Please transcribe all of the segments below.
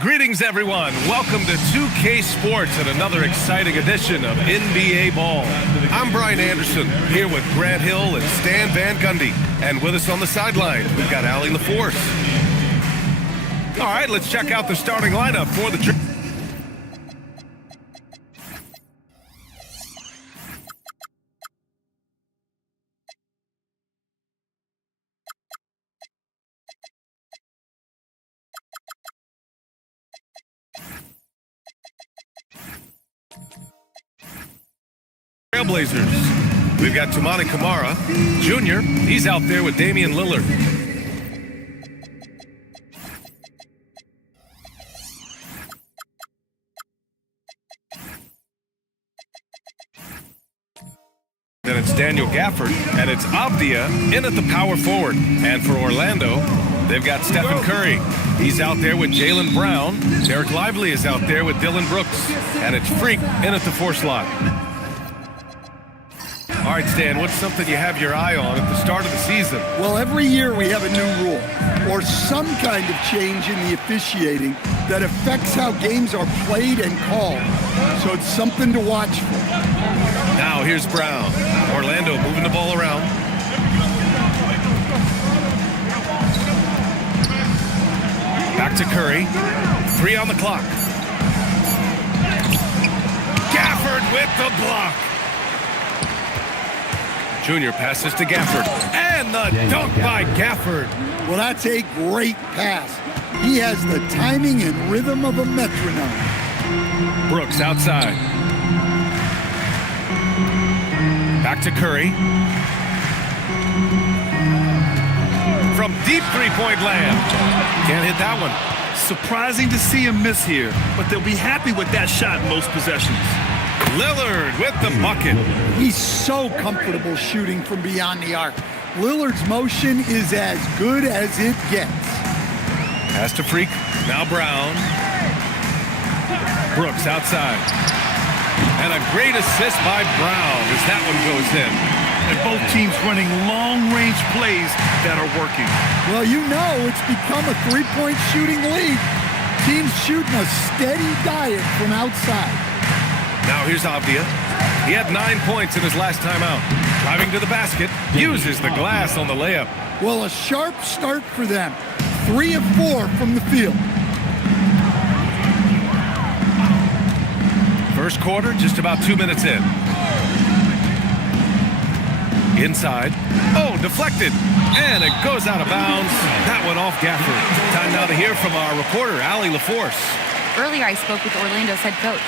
Greetings, everyone. Welcome to 2K Sports and another exciting edition of NBA Ball. I'm Brian Anderson, here with Grant Hill and Stan Van Gundy. And with us on the sideline, we've got Allie LaForce. All right, let's check out the starting lineup for the Trailblazers. We've got Toumani Camara, Jr. He's out there with Damian Lillard. Then it's Daniel Gafford, and it's Avdia in at the power forward. And for Orlando, they've got Stephen Curry. He's out there with Jaylen Brown. Derek Lively is out there with Dylan Brooks. And it's Freak in at the 4 slot. All right, Stan, what's something you have your eye on at the start of the season? Well, every year we have a new rule or some kind of change in the officiating that affects how games are played and called. So it's something to watch for. Now here's Brown. Orlando moving the ball around. Back to Curry. 3 on the clock. Gafford with the block. Junior passes to Gafford. And the dunk by Gafford. Well, that's a great pass. He has the timing and rhythm of a metronome. Brooks outside. Back to Curry. From deep three-point land. Can't hit that one. Surprising to see him miss here, but they'll be happy with that shot most possessions. Lillard with the bucket. He's so comfortable shooting from beyond the arc. Lillard's motion is as good as it gets. Pass to Freak. Now Brown. Brooks outside. And a great assist by Brown as that one goes in. And both teams running long-range plays that are working. Well, you know it's become a three-point shooting league. Teams shooting a steady diet from outside. Now here's Avdia. He had 9 points in his last time out. Driving to the basket, uses the glass on the layup. Well, a sharp start for them. 3 of 4 from the field. First quarter, just about 2 minutes in. Inside. Oh, deflected. And it goes out of bounds. That one off Gafford. Time now to hear from our reporter, Allie LaForce. Earlier, I spoke with Orlando's head coach.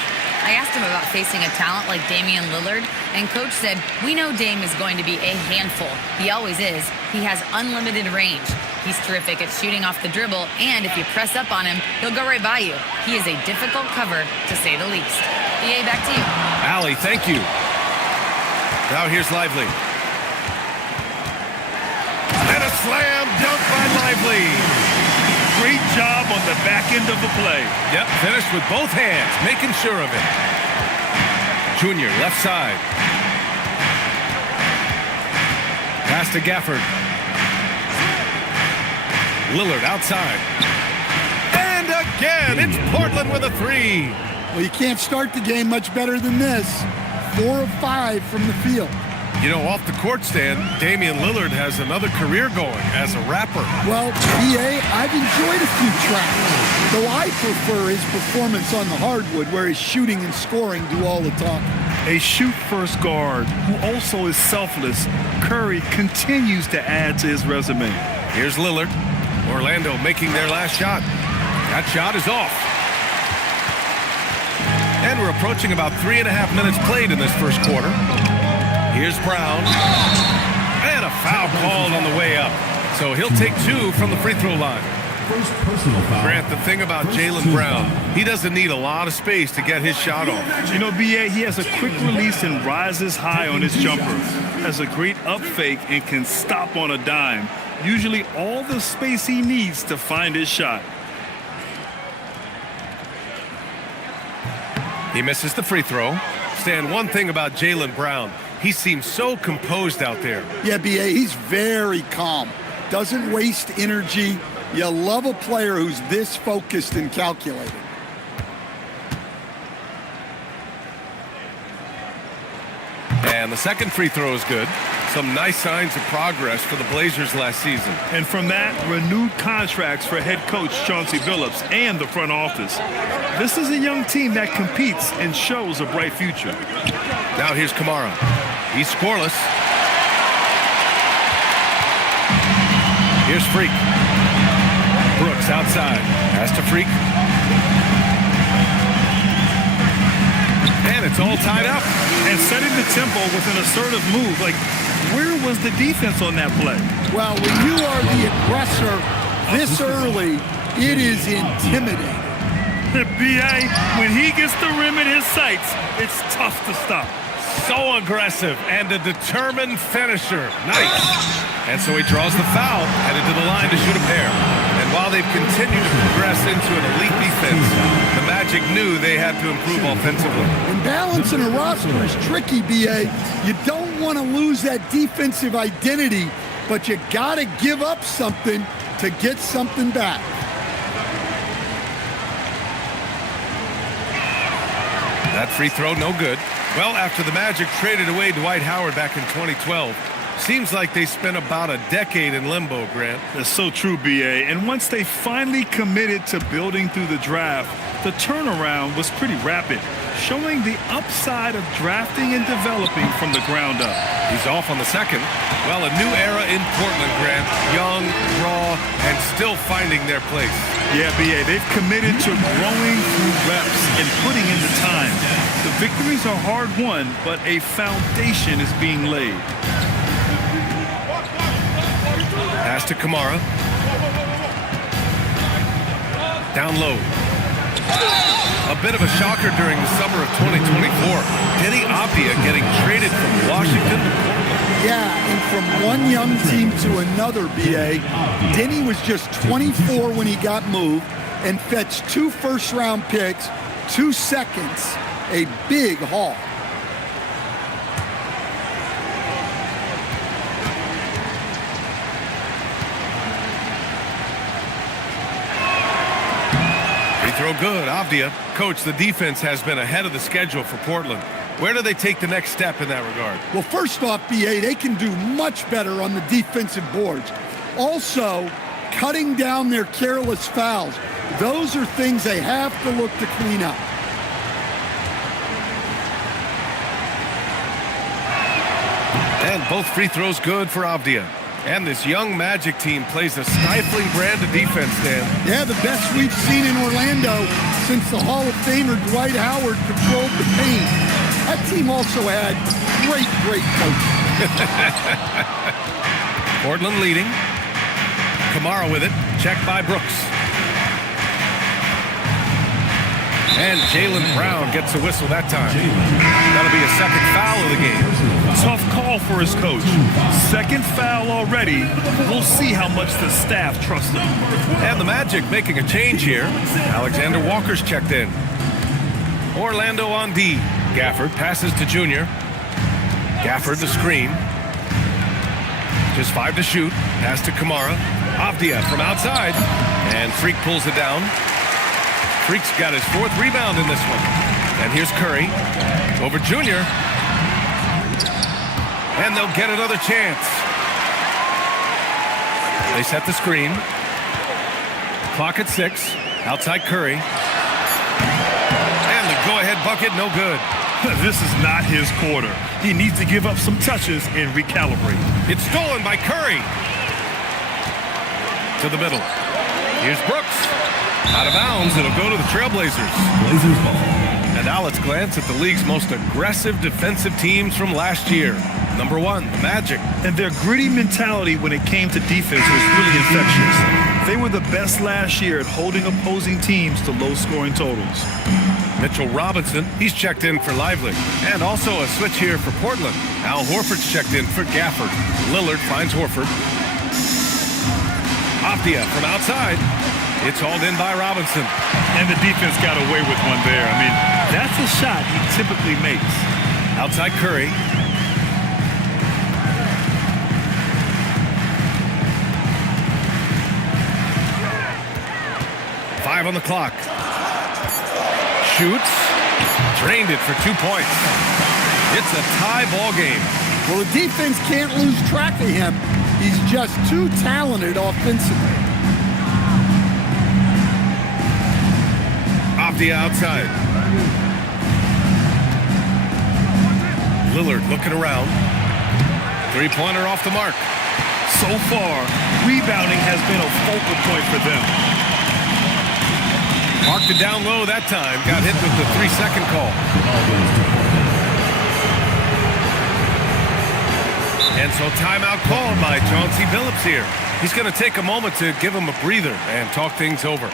I asked him about facing a talent like Damian Lillard, and coach said, "We know Dame is going to be a handful. He always is. He has unlimited range. He's terrific at shooting off the dribble, and if you press up on him, he'll go right by you. He is a difficult cover, to say the least." BA, back to you. Allie, thank you. Now here's Lively. And a slam dunk by Lively. Great job on the back end of the play. Yep, finished with both hands, making sure of it. Junior, left side. Pass to Gafford. Lillard outside. And again, it's Portland with a 3. Well, you can't start the game much better than this. 4 of 5 from the field. You know, off the court stand, Damian Lillard has another career going as a rapper. Well, BA, I've enjoyed a few tracks, though I prefer his performance on the hardwood where his shooting and scoring do all the talking. A shoot-first guard who also is selfless, Curry continues to add to his resume. Here's Lillard. Orlando making their last shot. That shot is off. And we're approaching about 3.5 minutes played in this first quarter. Here's Brown. And a foul called on the way up. So he'll take 2 from the free throw line. First personal foul. Grant, the thing about Jaylen Brown, he doesn't need a lot of space to get his shot off. You know, BA, he has a quick release and rises high on his jumper. Has a great up fake and can stop on a dime. Usually all the space he needs to find his shot. He misses the free throw. Stan, one thing about Jaylen Brown, he seems so composed out there. Yeah, BA, he's very calm. Doesn't waste energy. You love a player who's this focused and calculated. And the second free throw is good. Some nice signs of progress for the Blazers last season. And from that, renewed contracts for head coach Chauncey Billups and the front office. This is a young team that competes and shows a bright future. Now here's Kamara. He's scoreless. Here's Freak. Brooks outside. Pass to Freak. And it's all tied up. And setting the tempo with an assertive move. Like, where was the defense on that play? Well, when you are the aggressor this early, it is intimidating. B.A., when he gets the rim in his sights, it's tough to stop. So aggressive and a determined finisher. Nice. And so he draws the foul, headed to the line to shoot a pair. And while they've continued to progress into an elite defense, the Magic knew they had to improve offensively. And balancing a roster is tricky, B.A. You don't want to lose that defensive identity, but you got to give up something to get something back. That free throw, no good. Well, after the Magic traded away Dwight Howard back in 2012, seems like they spent about a decade in limbo, Grant. That's so true, B.A. And once they finally committed to building through the draft, the turnaround was pretty rapid, showing the upside of drafting and developing from the ground up. He's off on the second. Well, a new era in Portland, Grant. Young, raw, and still finding their place. Yeah, B.A., they've committed to growing through reps and putting in the time. The victories are hard-won, but a foundation is being laid. Pass to Kamara. Down low. A bit of a shocker during the summer of 2024. Denny Avdia getting traded from Washington to Portland. Yeah, and from one young team to another, B.A., Denny was just 24 when he got moved and fetched 2 first-round picks, 2 seconds, a big haul. Throw good, Avdia. Coach, the defense has been ahead of the schedule for Portland. Where do they take the next step in that regard? Well, first off, B.A., they can do much better on the defensive boards. Also, cutting down their careless fouls. Those are things they have to look to clean up. And both free throws good for Avdia. And this young Magic team plays a stifling brand of defense, Dan. Yeah, the best we've seen in Orlando since the Hall of Famer Dwight Howard controlled the paint. That team also had great coaching. Portland leading. Kamara with it. Checked by Brooks. And Jaylen Brown gets a whistle that time. That'll be a second foul of the game. Tough call for his coach. Second foul already. We'll see how much the staff trusts him. And the Magic making a change here. Alexander Walker's checked in. Orlando on D. Gafford passes to Junior. Gafford the screen. Just 5 to shoot. Pass to Kamara. Avdia from outside. And Freak pulls it down. Freak's got his 4th rebound in this one. And here's Curry. Over Junior. And they'll get another chance. They set the screen. Clock at 6. Outside Curry. And the go-ahead bucket, no good. This is not his quarter. He needs to give up some touches and recalibrate. It's stolen by Curry. To the middle. Here's Brooks. Out of bounds, it'll go to the Trailblazers. Blazers ball. And now let's glance at the league's most aggressive defensive teams from last year. Number 1, the Magic. And their gritty mentality when it came to defense was really infectious. They were the best last year at holding opposing teams to low-scoring totals. Mitchell Robinson, he's checked in for Lively. And also a switch here for Portland. Al Horford's checked in for Gafford. Lillard finds Horford. Avdia from outside. It's hauled in by Robinson. And the defense got away with one there. I mean, that's a shot he typically makes. Outside Curry. 5 on the clock. Shoots. Drained it for 2 points. It's a tie ball game. Well, the defense can't lose track of him. He's just too talented offensively. Avdia outside. Lillard looking around. Three-pointer off the mark. So far, rebounding has been a focal point for them. Marked it down low that time. Got hit with the 3-second call. And so timeout called by Chauncey Billups here. He's going to take a moment to give him a breather and talk things over.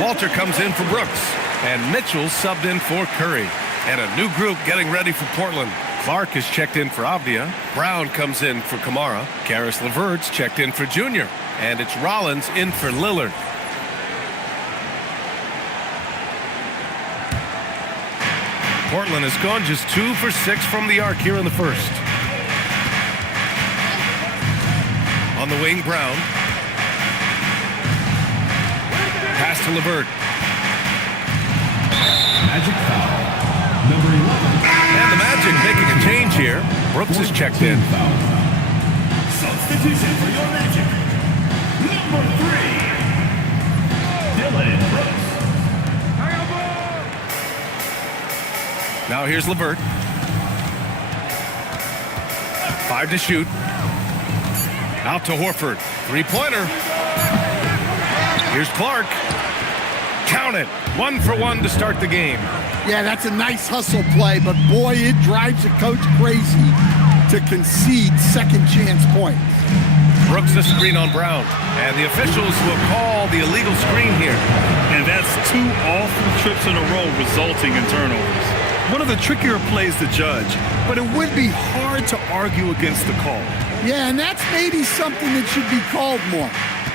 Walter comes in for Brooks, and Mitchell subbed in for Curry. And a new group getting ready for Portland. Clark is checked in for Avdia. Brown comes in for Kamara. Karis LeVert's checked in for Junior. And it's Rollins in for Lillard. Portland has gone just 2 for 6 from the arc here in the first. On the wing, Brown. Pass to LeVert. Magic foul. Number 11. And the Magic making a change here. Brooks is checked in. Substitution for your Magic. Number 3. Dylan Brooks. Now here's LeVert. 5 to shoot. Out to Horford. Three-pointer. Here's Clark. Count it. 1 for 1 to start the game. Yeah, that's a nice hustle play, but boy, it drives a coach crazy to concede second chance points. Brooks a screen on Brown, and the officials will call the illegal screen here. And that's 2 awful trips in a row resulting in turnovers. One of the trickier plays to judge, but it would be hard to argue against the call. Yeah, and that's maybe something that should be called more.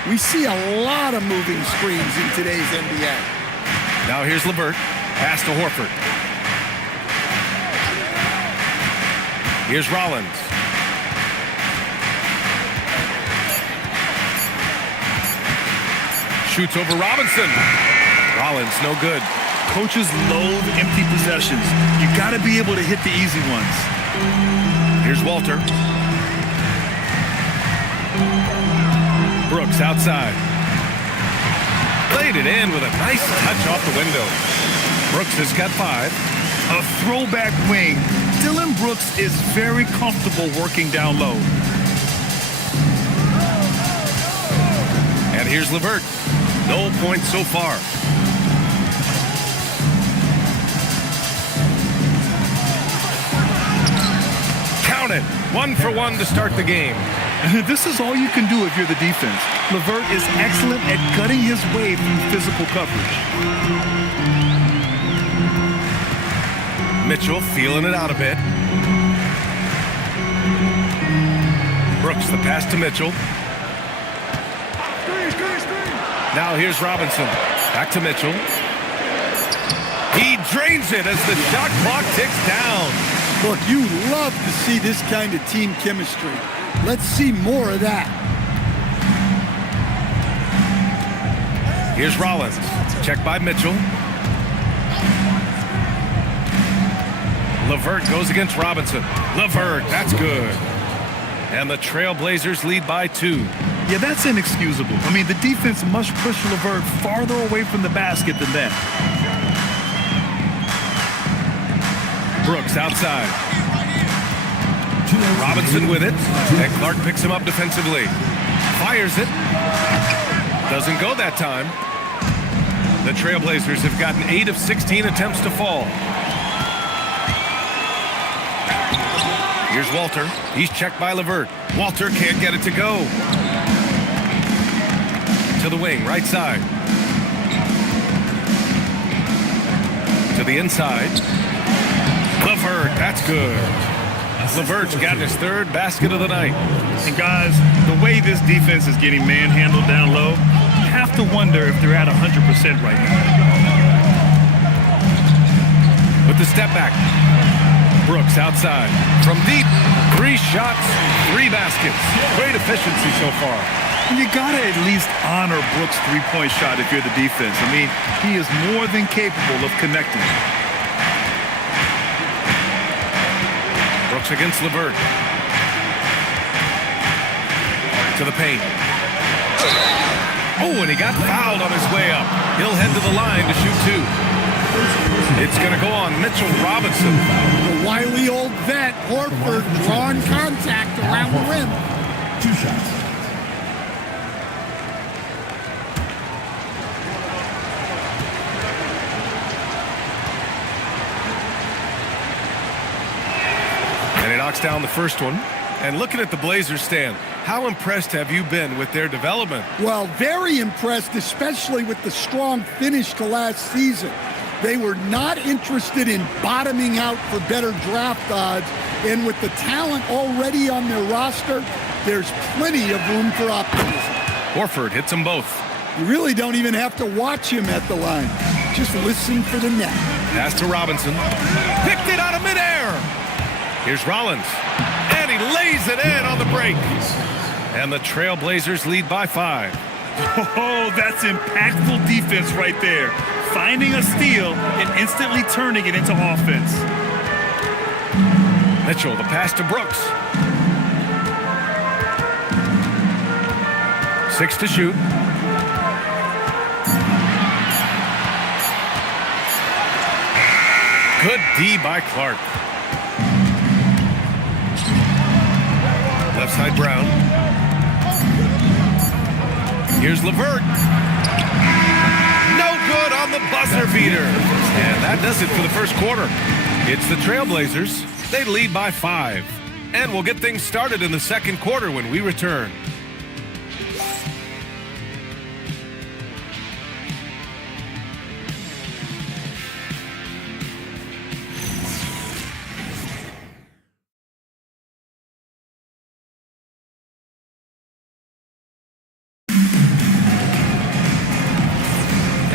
We see a lot of moving screens in today's NBA. Now here's LeVert. Pass to Horford. Here's Rollins. Shoots over Robinson. Rollins, no good. Coaches loathe empty possessions. You got to be able to hit the easy ones. Here's Walter. Brooks outside. Played it in with a nice touch off the window. Brooks has got 5. A throwback wing. Dylan Brooks is very comfortable working down low. And here's LeVert. No points so far. Count it. 1 for 1 to start the game. This is all you can do if you're the defense. LeVert is excellent at cutting his way through physical coverage. Mitchell feeling it out a bit. Brooks, the pass to Mitchell. Now here's Robinson. Back to Mitchell. He drains it as the shot clock ticks down. Look, you love to see this kind of team chemistry. Let's see more of that. Here's Rollins. Check by Mitchell. LeVert goes against Robinson. LeVert, that's good. And the Trailblazers lead by 2. Yeah, that's inexcusable. I mean, the defense must push LeVert farther away from the basket than that. Brooks outside. Robinson with it. And Clark picks him up defensively. Fires it. Doesn't go that time. The Trailblazers have gotten 8 of 16 attempts to fall. Here's Walter. He's checked by LeVert. Walter can't get it to go. To the wing, right side. To the inside. LeVert, that's good. LeVert's gotten his 3rd basket of the night. And guys, the way this defense is getting manhandled down low, you have to wonder if they're at 100% right now. With the step back. Brooks outside. From deep, 3 shots, 3 baskets. Great efficiency so far. And you gotta at least honor Brooks' 3-point shot if you're the defense. I mean, he is more than capable of connecting. Brooks against LeVert. To the paint. Oh, and he got fouled on his way up. He'll head to the line to shoot 2. It's going to go on Mitchell Robinson. The wily old vet, Horford, drawing contact around the rim. 2 shots. And he knocks down the first one. And looking at the Blazers stand, how impressed have you been with their development? Well, very impressed, especially with the strong finish to last season. They were not interested in bottoming out for better draft odds. And with the talent already on their roster, there's plenty of room for optimism. Horford hits them both. You really don't even have to watch him at the line. Just listen for the net. Pass to Robinson. Picked it out of midair. Here's Rollins. And he lays it in on the break. And the Trailblazers lead by 5. Oh, that's impactful defense right there. Finding a steal and instantly turning it into offense. Mitchell, the pass to Brooks. 6 to shoot. Good D by Clark. Left side Brown. Here's LeVert. No good on the buzzer beater. And that does it for the first quarter. It's the Trailblazers. They lead by 5. And we'll get things started in the second quarter when we return.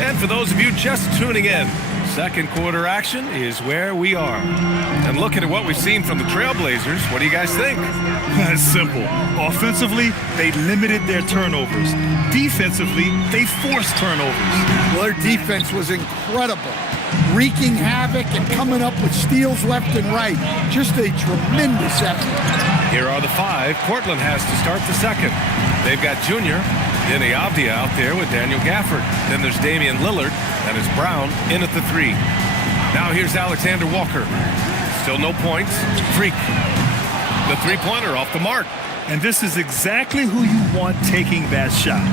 And for those of you just tuning in, second quarter action is where we are. And looking at what we've seen from the Trailblazers, what do you guys think? That's simple. Offensively, they limited their turnovers. Defensively, they forced turnovers. Well, their defense was incredible, wreaking havoc and coming up with steals left and right. Just a tremendous effort. Here are the 5 Portland has to start the second. They've got Junior, Denny Avdia out there with Daniel Gafford. Then there's Damian Lillard, and it's Brown in at the 3. Now here's Alexander Walker. Still no points. Freak. The 3-pointer off the mark. And this is exactly who you want taking that shot.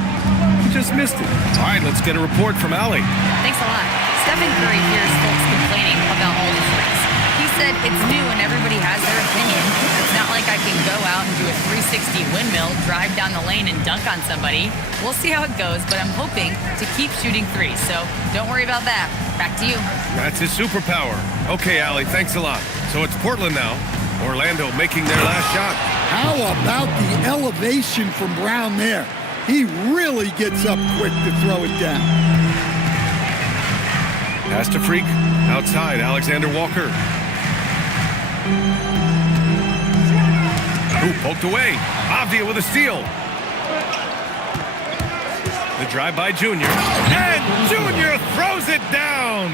You just missed it. All right, let's get a report from Allie. Thanks a lot. Stephen Curry hears folks complaining about all the threes. He said it's new and everybody has their opinion. It's not like I can go out and do a 360 windmill, drive down the lane and dunk on somebody. We'll see how it goes, but I'm hoping to keep shooting threes, so don't worry about that. Back to you. That's his superpower. Okay, Allie, thanks a lot. So it's Portland now. Orlando making their last shot. How about the elevation from Brown there? He really gets up quick to throw it down. Pass to Freak. Outside, Alexander Walker. Ooh, poked away. Avdia with a steal. The drive by Junior. And Junior throws it down.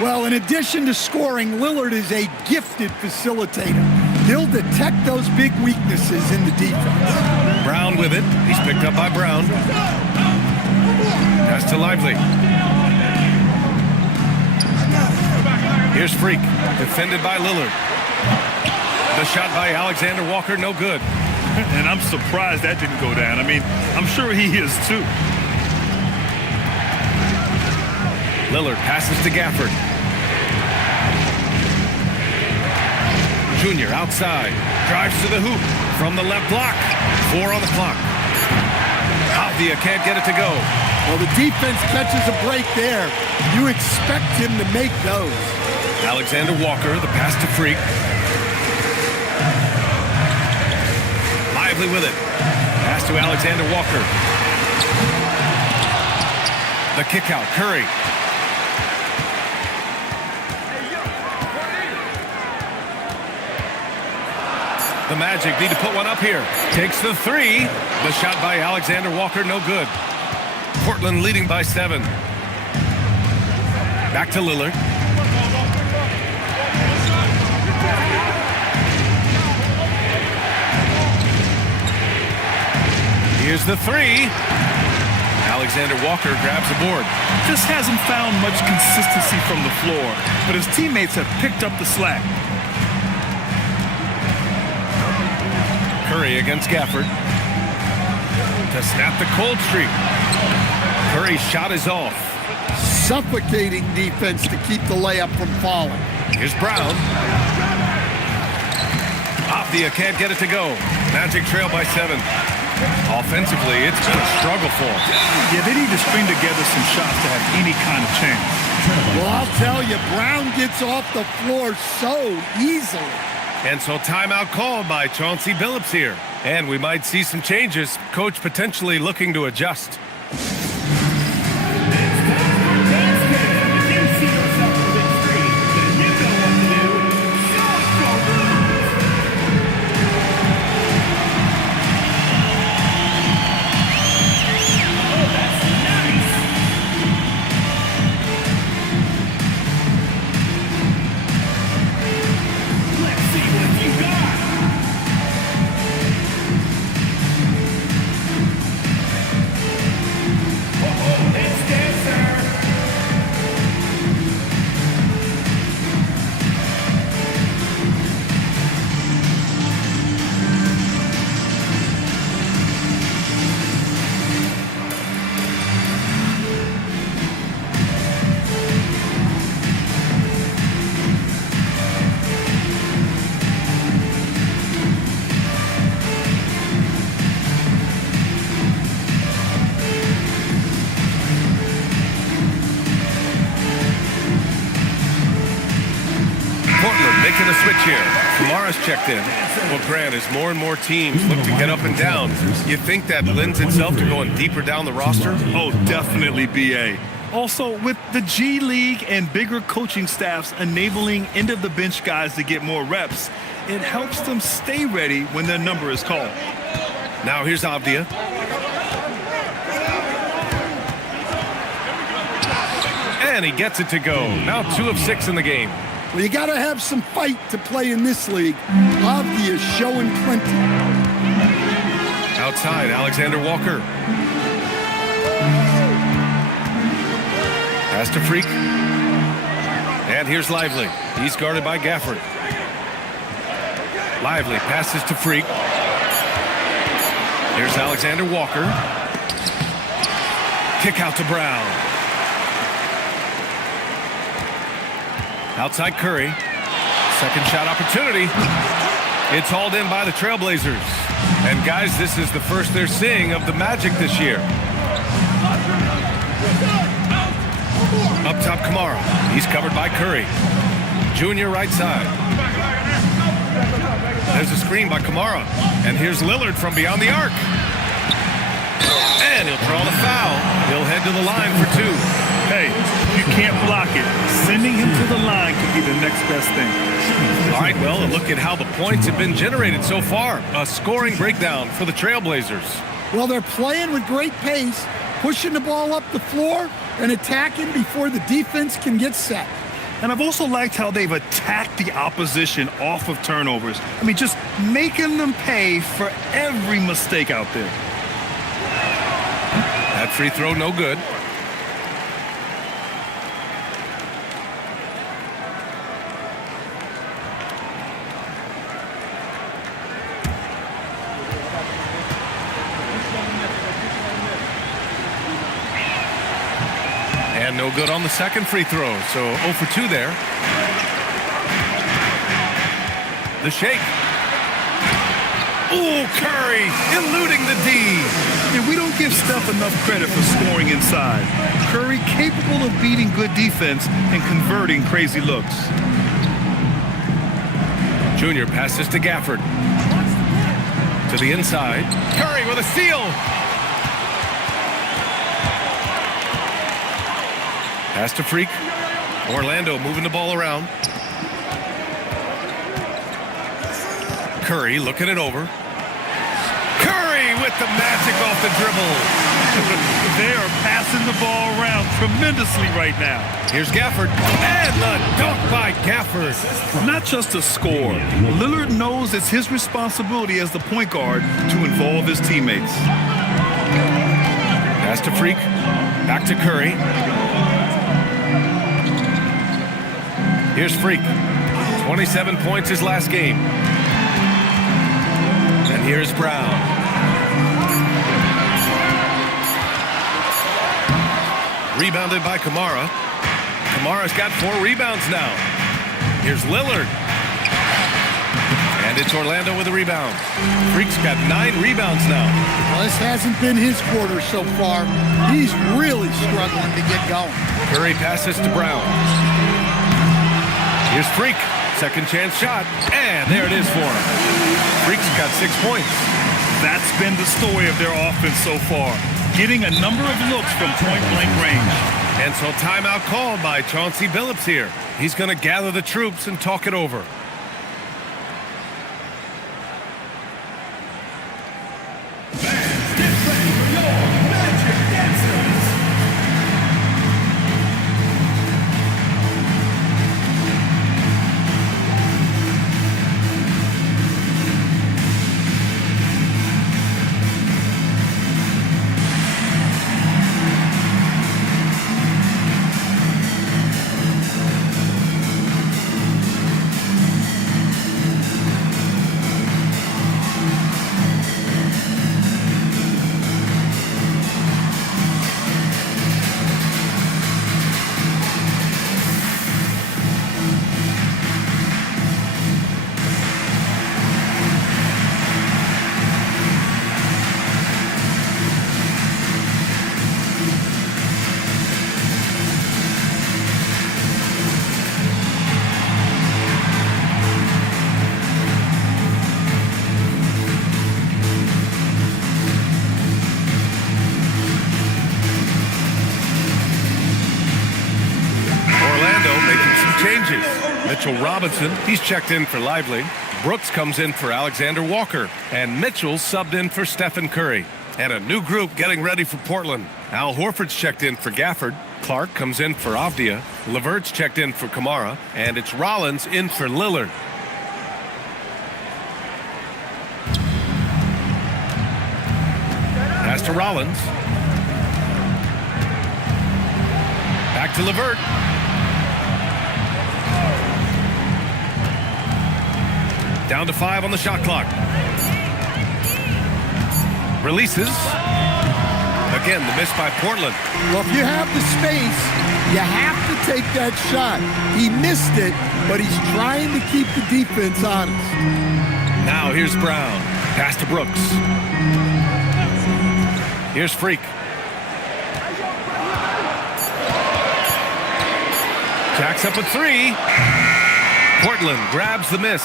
Well, in addition to scoring, Lillard is a gifted facilitator. He'll detect those big weaknesses in the defense. Brown with it. He's picked up by Brown. Pass to Lively. Here's Freak, defended by Lillard. The shot by Alexander Walker, no good. And I'm surprised that didn't go down. I mean, I'm sure he is too. Lillard passes to Gafford. Junior outside, drives to the hoop from the left block. 4 on the clock. Avdia can't get it to go. Well, the defense catches a break there. You expect him to make those. Alexander Walker, the pass to Freak. Lively with it. Pass to Alexander Walker. The kick out, Curry. The Magic need to put one up here. Takes the 3. The shot by Alexander Walker, no good. Portland leading by 7. Back to Lillard. Here's the 3. Alexander Walker grabs the board. Just hasn't found much consistency from the floor, but his teammates have picked up the slack. Curry against Gafford. To snap the cold streak. Curry's shot is off. Suffocating defense to keep the layup from falling. Here's Brown. Avdia can't get it to go. Magic trail by 7. Offensively, it's been a struggle for them. Yeah, they need to string together some shots to have any kind of chance. Well, I'll tell you, Brown gets off the floor so easily. And so timeout called by Chauncey Billups here. And we might see some changes. Coach potentially looking to adjust. Making a switch here. Kamara's checked in. Well, Grant, as more and more teams look to get up and down, you think that lends itself to going deeper down the roster? Oh, definitely, BA. Also, with the G League and bigger coaching staffs enabling end-of-the-bench guys to get more reps, it helps them stay ready when their number is called. Now here's Avdia. And he gets it to go. Now 2 of 6 in the game. Well, you got to have some fight to play in this league. Avdia showing plenty. Outside, Alexander Walker. Pass to Freak. And here's Lively. He's guarded by Gafford. Lively passes to Freak. Here's Alexander Walker. Kick out to Brown. Outside Curry. Second shot opportunity. It's hauled in by the Trailblazers. And guys, this is the first they're seeing of the Magic this year. Up top, Kamara. He's covered by Curry. Junior right side. There's a screen by Kamara. And here's Lillard from beyond the arc. And he'll draw the foul. He'll head to the line for 2. Hey, you can't block it. Sending him to the line could be the next best thing. All right, well, look at how the points have been generated so far. A scoring breakdown for the Trailblazers. Well, they're playing with great pace. pushing the ball up the floor and attacking before the defense can get set. And I've also liked how they've attacked the opposition off of turnovers. I mean, just making them pay for every mistake out there. That free throw, no good. And no good on the second free throw, so 0 for 2 there. The shake. Ooh, Curry eluding the D. And we don't give Steph enough credit for scoring inside. Curry capable of beating good defense and converting crazy looks. Junior passes to Gafford. To the inside. Curry with a steal. Pass to Freak. Orlando moving the ball around. Curry looking it over. Curry with the magic off the dribble. They are passing the ball around tremendously right now. Here's Gafford. And the dunk by Gafford. Not just a score. Lillard knows it's his responsibility as the point guard to involve his teammates. Pass to Freak. Back to Curry. Here's Freak. 27 points his last game. And here's Brown. Rebounded by Kamara. Kamara's got 4 rebounds now. Here's Lillard. And it's Orlando with a rebound. Freak's got 9 rebounds now. Well, this hasn't been his quarter so far. He's really struggling to get going. Curry passes to Brown. Here's Freak. Second chance shot. And there it is for him. Freak's got 6 points. That's been the story of their offense so far. Getting a number of looks from point-blank range. And so timeout called by Chauncey Billups here. He's going to gather the troops and talk it over. Mitchell Robinson, he's checked in for Lively. Brooks comes in for Alexander Walker. And Mitchell's subbed in for Stephen Curry. And a new group getting ready for Portland. Al Horford's checked in for Gafford. Clark comes in for Avdia. Levert's checked in for Kamara. And it's Rollins in for Lillard. Pass to Rollins. Back to Levert. Down to 5 on the shot clock. Releases. Again, the miss by Portland. Well, if you have the space, you have to take that shot. He missed it, but he's trying to keep the defense honest. Now here's Brown. Pass to Brooks. Here's Freak. Jacks up a 3. Portland grabs the miss.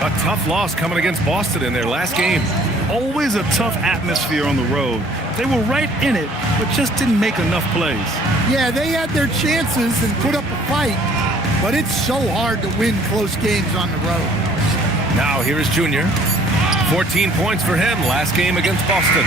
A tough loss coming against Boston in their last game. Always a tough atmosphere on the road. They were right in it, but just didn't make enough plays. Yeah, they had their chances and put up a fight, but it's so hard to win close games on the road. Now here is Junior. 14 points for him last game against Boston.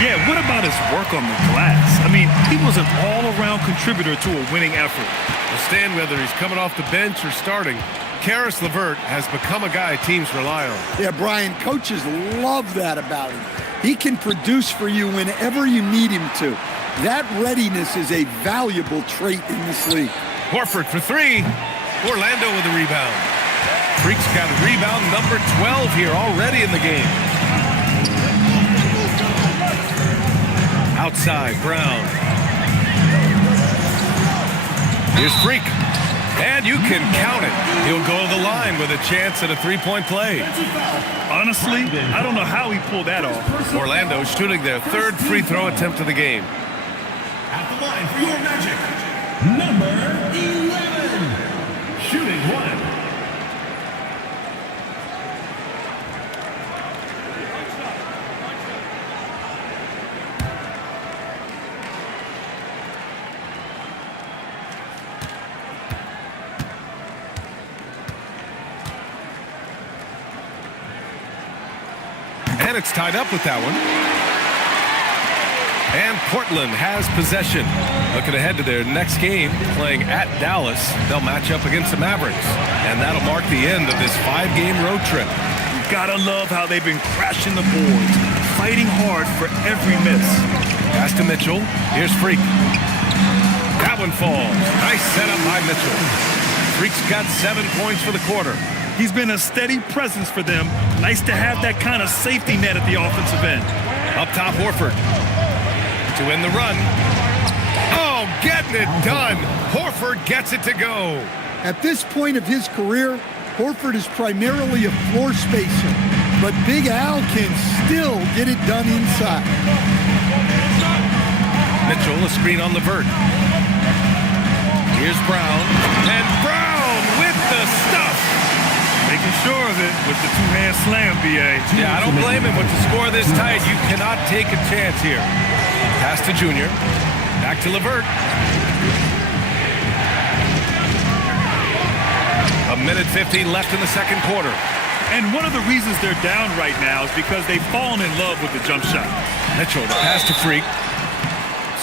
Yeah, what about his work on the glass? I mean, he was an all-around contributor to a winning effort. Well, Stan, whether he's coming off the bench or starting, Karis LeVert has become a guy teams rely on. Yeah, Brian, coaches love that about him. He can produce for you whenever you need him to. That readiness is a valuable trait in this league. Horford for three. Orlando with a rebound. Freak's got rebound number 12 here already in the game. Outside, Brown. Here's Freak. And you can count it. He'll go to the line with a chance at a three-point play. Honestly, I don't know how he pulled that off. Orlando shooting their third free throw attempt of the game. At the line for your Magic, number 11. Shooting one. And it's tied up with that one. And Portland has possession. Looking ahead to their next game, playing at Dallas. They'll match up against the Mavericks. And that'll mark the end of this 5-game road trip. You gotta love how they've been crashing the boards, fighting hard for every miss. Pass to Mitchell. Here's Freak. That one falls. Nice setup by Mitchell. Freak's got 7 points for the quarter. He's been a steady presence for them. Nice to have that kind of safety net at the offensive end. Up top, Horford. To win the run. Oh, getting it done. Horford gets it to go. At this point of his career, Horford is primarily a floor spacer, but Big Al can still get it done inside. Mitchell, a screen on LeVert. Here's Brown. And Brown with the stuff. Making sure of it with the two-hand slam, B.A. Yeah, I don't blame him with the score this tight. You cannot take a chance here. Pass to Junior. Back to LeVert. A minute 15 left in the second quarter. And one of the reasons they're down right now is because they've fallen in love with the jump shot. Mitchell, the pass to Freak.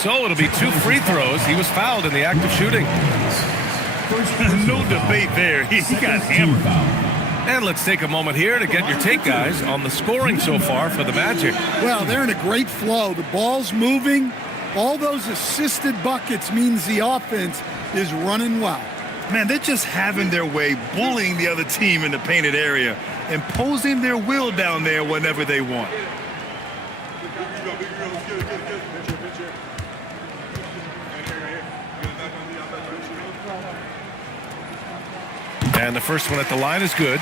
So it'll be 2 free throws. He was fouled in the act of shooting. No debate there. He got hammered. And let's take a moment here to get your take, guys, on the scoring so far for the Magic. Well, they're in a great flow. The ball's moving. All those assisted buckets means the offense is running well. Man, they're just having their way, bullying the other team in the painted area, imposing their will down there whenever they want. And the first one at the line is good.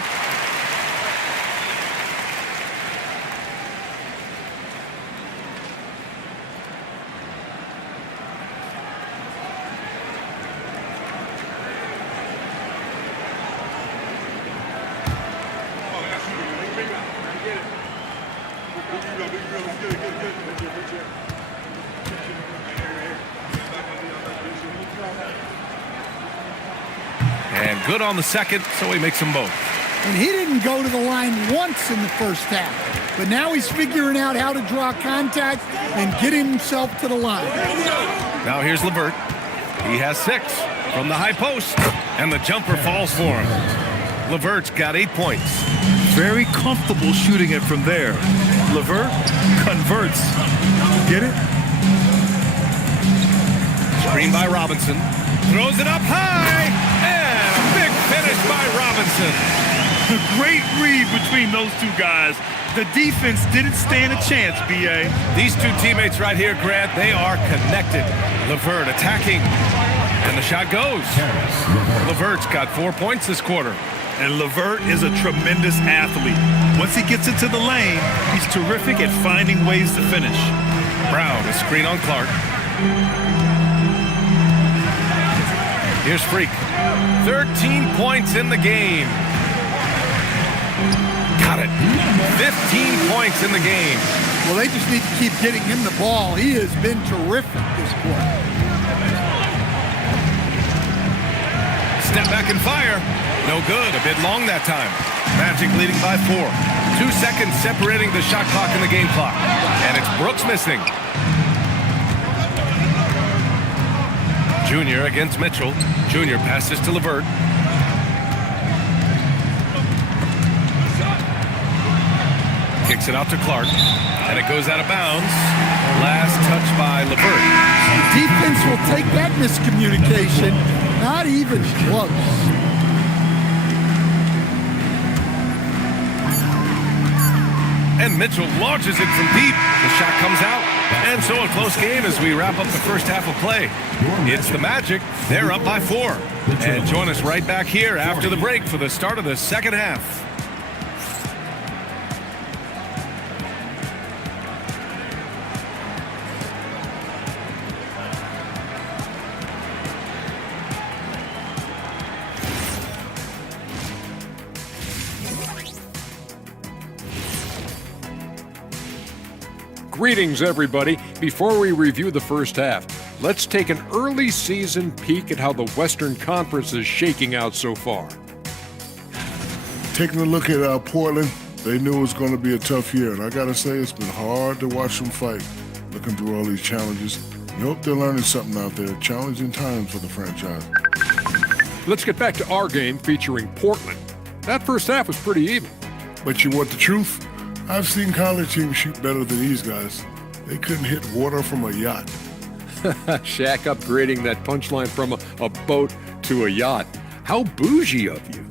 And good on the second, so he makes them both. And he didn't go to the line once in the first half. But now he's figuring out how to draw contact and get himself to the line. Now here's LeVert. He has 6 from the high post, and the jumper falls for him. LeVert's got 8 points. Very comfortable shooting it from there. LeVert converts. Get it? Screen by Robinson. Throws it up high, and a big finish by Robinson. Great read between those two guys. The defense didn't stand a chance, B.A. These two teammates right here, Grant, they are connected. LeVert attacking, and the shot goes. LeVert's got 4 points this quarter. And LeVert is a tremendous athlete. Once he gets into the lane, he's terrific at finding ways to finish. Brown, a screen on Clark. Here's Freak. 13 points in the game. Got it. 15 points in the game. Well, they just need to keep getting him the ball. He has been terrific this quarter. Step back and fire. No good. A bit long that time. Magic leading by 4. 2 seconds separating the shot clock and the game clock. And it's Brooks missing. Junior against Mitchell. Junior passes to LeVert. Kicks it out to Clark. And it goes out of bounds. Last touch by LeVert. Defense will take that miscommunication. Not even close. And Mitchell launches it from deep. The shot comes out. And so a close game as we wrap up the first half of play. It's the Magic. They're up by 4. And join us right back here after the break for the start of the second half. Greetings, everybody. Before we review the first half, let's take an early season peek at how the Western Conference is shaking out so far. Taking a look at Portland, they knew it was going to be a tough year, and I got to say it's been hard to watch them fight, looking through all these challenges. I hope they're learning something out there. Challenging times for the franchise. Let's get back to our game featuring Portland. That first half was pretty even. But you want the truth? I've seen college teams shoot better than these guys. They couldn't hit water from a yacht. Shaq upgrading that punchline from a boat to a yacht. How bougie of you.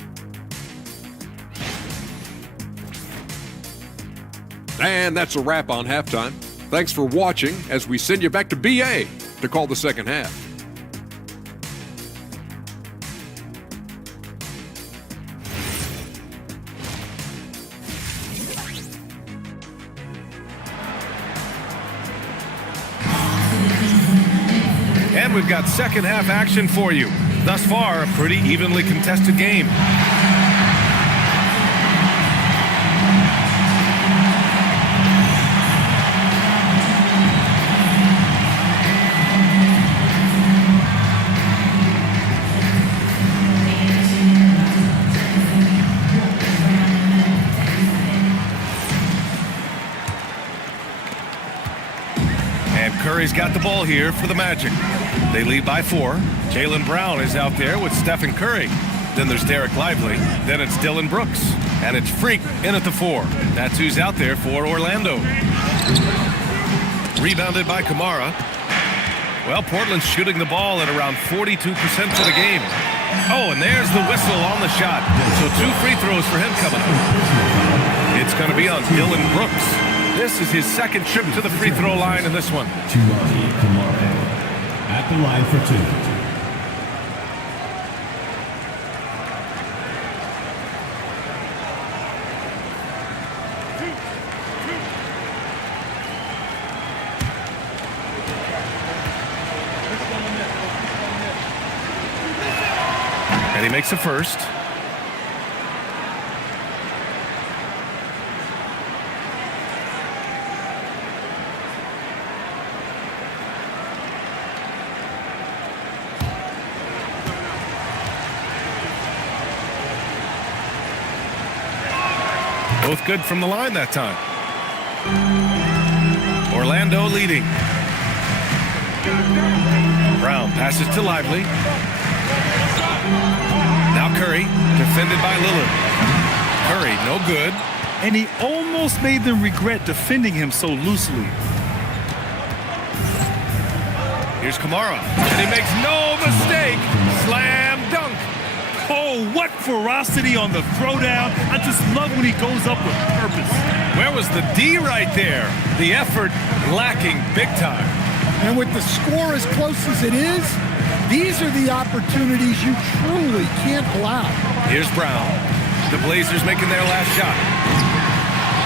And that's a wrap on halftime. Thanks for watching as we send you back to BA to call the second half. And we've got second half action for you. Thus far, a pretty evenly contested game. And Curry's got the ball here for the Magic. They lead by 4. Jaylen Brown is out there with Stephen Curry. Then there's Derek Lively. Then it's Dylan Brooks. And it's Freak in at the 4. That's who's out there for Orlando. Rebounded by Kamara. Well, Portland's shooting the ball at around 42% for the game. Oh, and there's the whistle on the shot. So 2 free throws for him coming up. It's going to be on Dylan Brooks. This is his second trip to the free throw line in this one. Kamara at the line for 2. And he makes the first. Both good from the line that time. Orlando leading. Brown passes to Lively. Now Curry, defended by Lillard. Curry, no good. And he almost made them regret defending him so loosely. Here's Kamara, and he makes no mistake. Slam dunk. Oh, what ferocity on the throwdown. I just love when he goes up with purpose. Where was the D right there? The effort lacking big time. And with the score as close as it is, these are the opportunities you truly can't allow. Here's Brown. The Blazers making their last shot.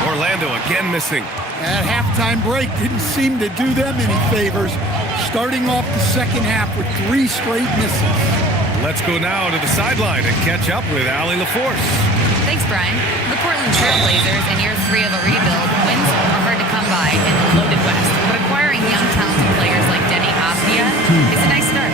Orlando again missing. That halftime break didn't seem to do them any favors, starting off the second half with 3 straight misses. Let's go now to the sideline and catch up with Allie LaForce. Thanks, Brian. The Portland Trailblazers in year 3 of a rebuild, wins are hard to come by in the loaded West. But acquiring young, talented players like Denny Avdia is a nice start.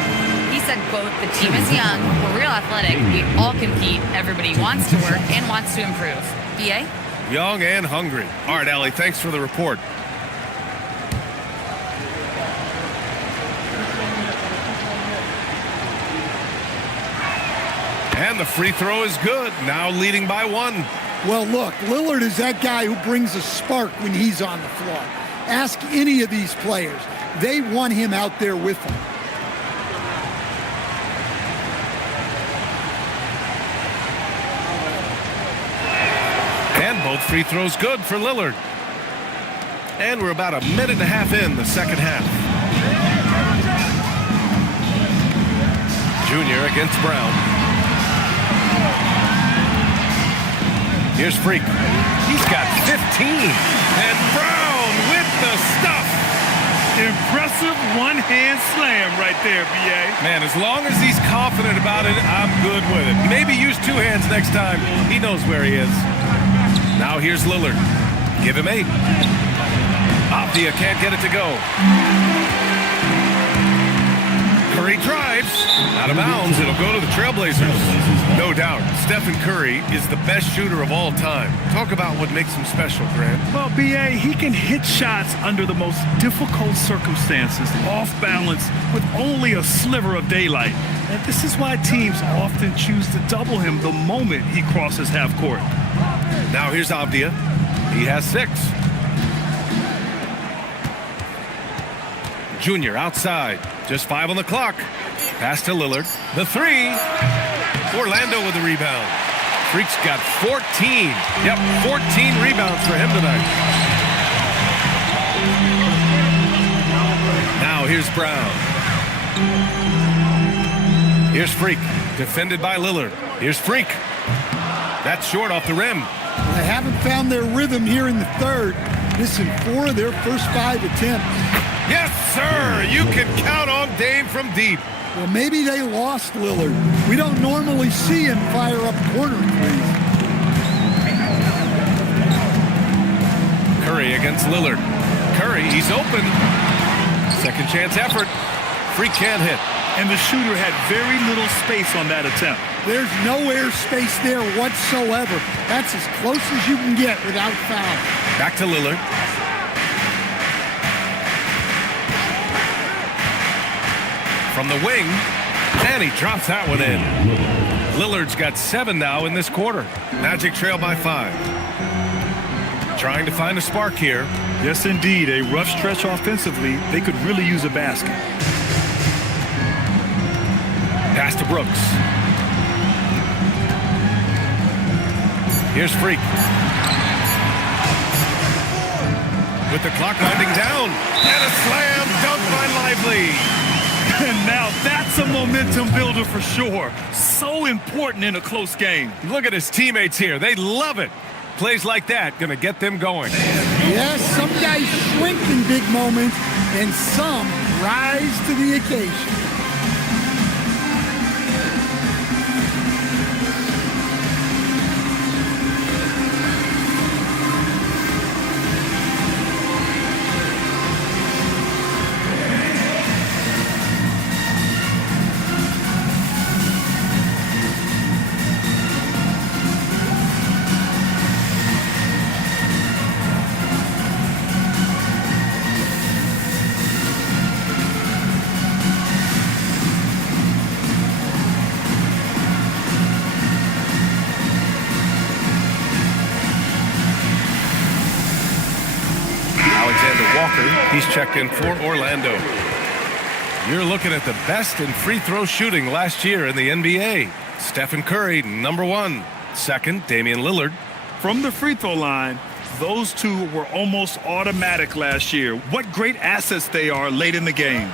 He said, quote, quote, "The team is young, we're real athletic, we all compete, everybody wants to work and wants to improve." BA? Young and hungry. All right, Allie, thanks for the report. And the free throw is good, now leading by 1. Well, look, Lillard is that guy who brings a spark when he's on the floor. Ask any of these players. They want him out there with them. And both free throws good for Lillard. And we're about a minute and a half in the second half. Junior against Brown. Here's Freak. He's got 15. And Brown with the stuff. Impressive one-hand slam right there, B.A. Man, as long as he's confident about it, I'm good with it. Maybe use 2 hands next time. He knows where he is. Now here's Lillard. Give him 8. Avdia can't get it to go. Curry drives. Out of bounds. It'll go to the Trailblazers. No doubt, Stephen Curry is the best shooter of all time. Talk about what makes him special, Grant. Well, B.A., he can hit shots under the most difficult circumstances, off balance, with only a sliver of daylight. And this is why teams often choose to double him the moment he crosses half court. Now here's Avdia. He has 6. Junior outside. Just 5 on the clock. Pass to Lillard. The 3. Orlando with the rebound. Freak's got 14. Yep, 14 rebounds for him tonight. Now here's Brown. Here's Freak. Defended by Lillard. Here's Freak. That's short off the rim. They haven't found their rhythm here in the third. Missing 4 of their first 5 attempts. Yes, sir. You can count on Dame from deep. Well, maybe they lost Lillard. We don't normally see him fire up corner threes. Curry against Lillard. Curry, he's open. Second chance effort. Freak can't hit. And the shooter had very little space on that attempt. There's no air space there whatsoever. That's as close as you can get without foul. Back to Lillard. From the wing, and he drops that one in. Lillard's got 7 now in this quarter. Magic trail by 5. Trying to find a spark here. Yes, indeed. A rough stretch offensively. They could really use a basket. Pass to Brooks. Here's Freak. With the clock winding down. And a slam dunk by Lively. And now that's a momentum builder for sure. So important in a close game. Look at his teammates here. They love it. Plays like that going to get them going. Yes, some guys shrink in big moments, and some rise to the occasion. He's checked in for Orlando. You're looking at the best in free throw shooting last year in the NBA. Stephen Curry, number 1. Second, Damian Lillard. From the free throw line, those two were almost automatic last year. What great assets they are late in the game.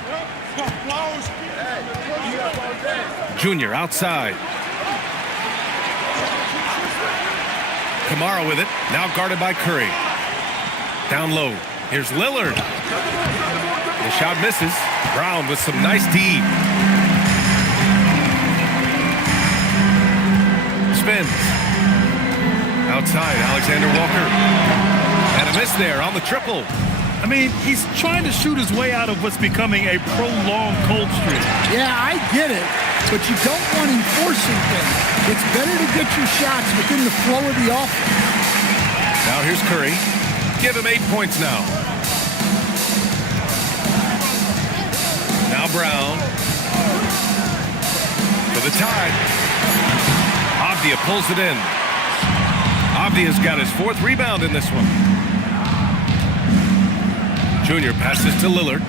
Junior outside. Kamara with it, now guarded by Curry. Down low. Here's Lillard. The shot misses. Brown with some nice D. Spins. Outside, Alexander Walker. And a miss there on the triple. I mean, he's trying to shoot his way out of what's becoming a prolonged cold streak. Yeah, I get it. but you don't want him forcing things. It's better to get your shots within the flow of the offense. Now here's Curry. Give him 8 points now. Now Brown. For the tie. Avdia pulls it in. Avdia's got his 4th rebound in this one. Junior passes to Lillard.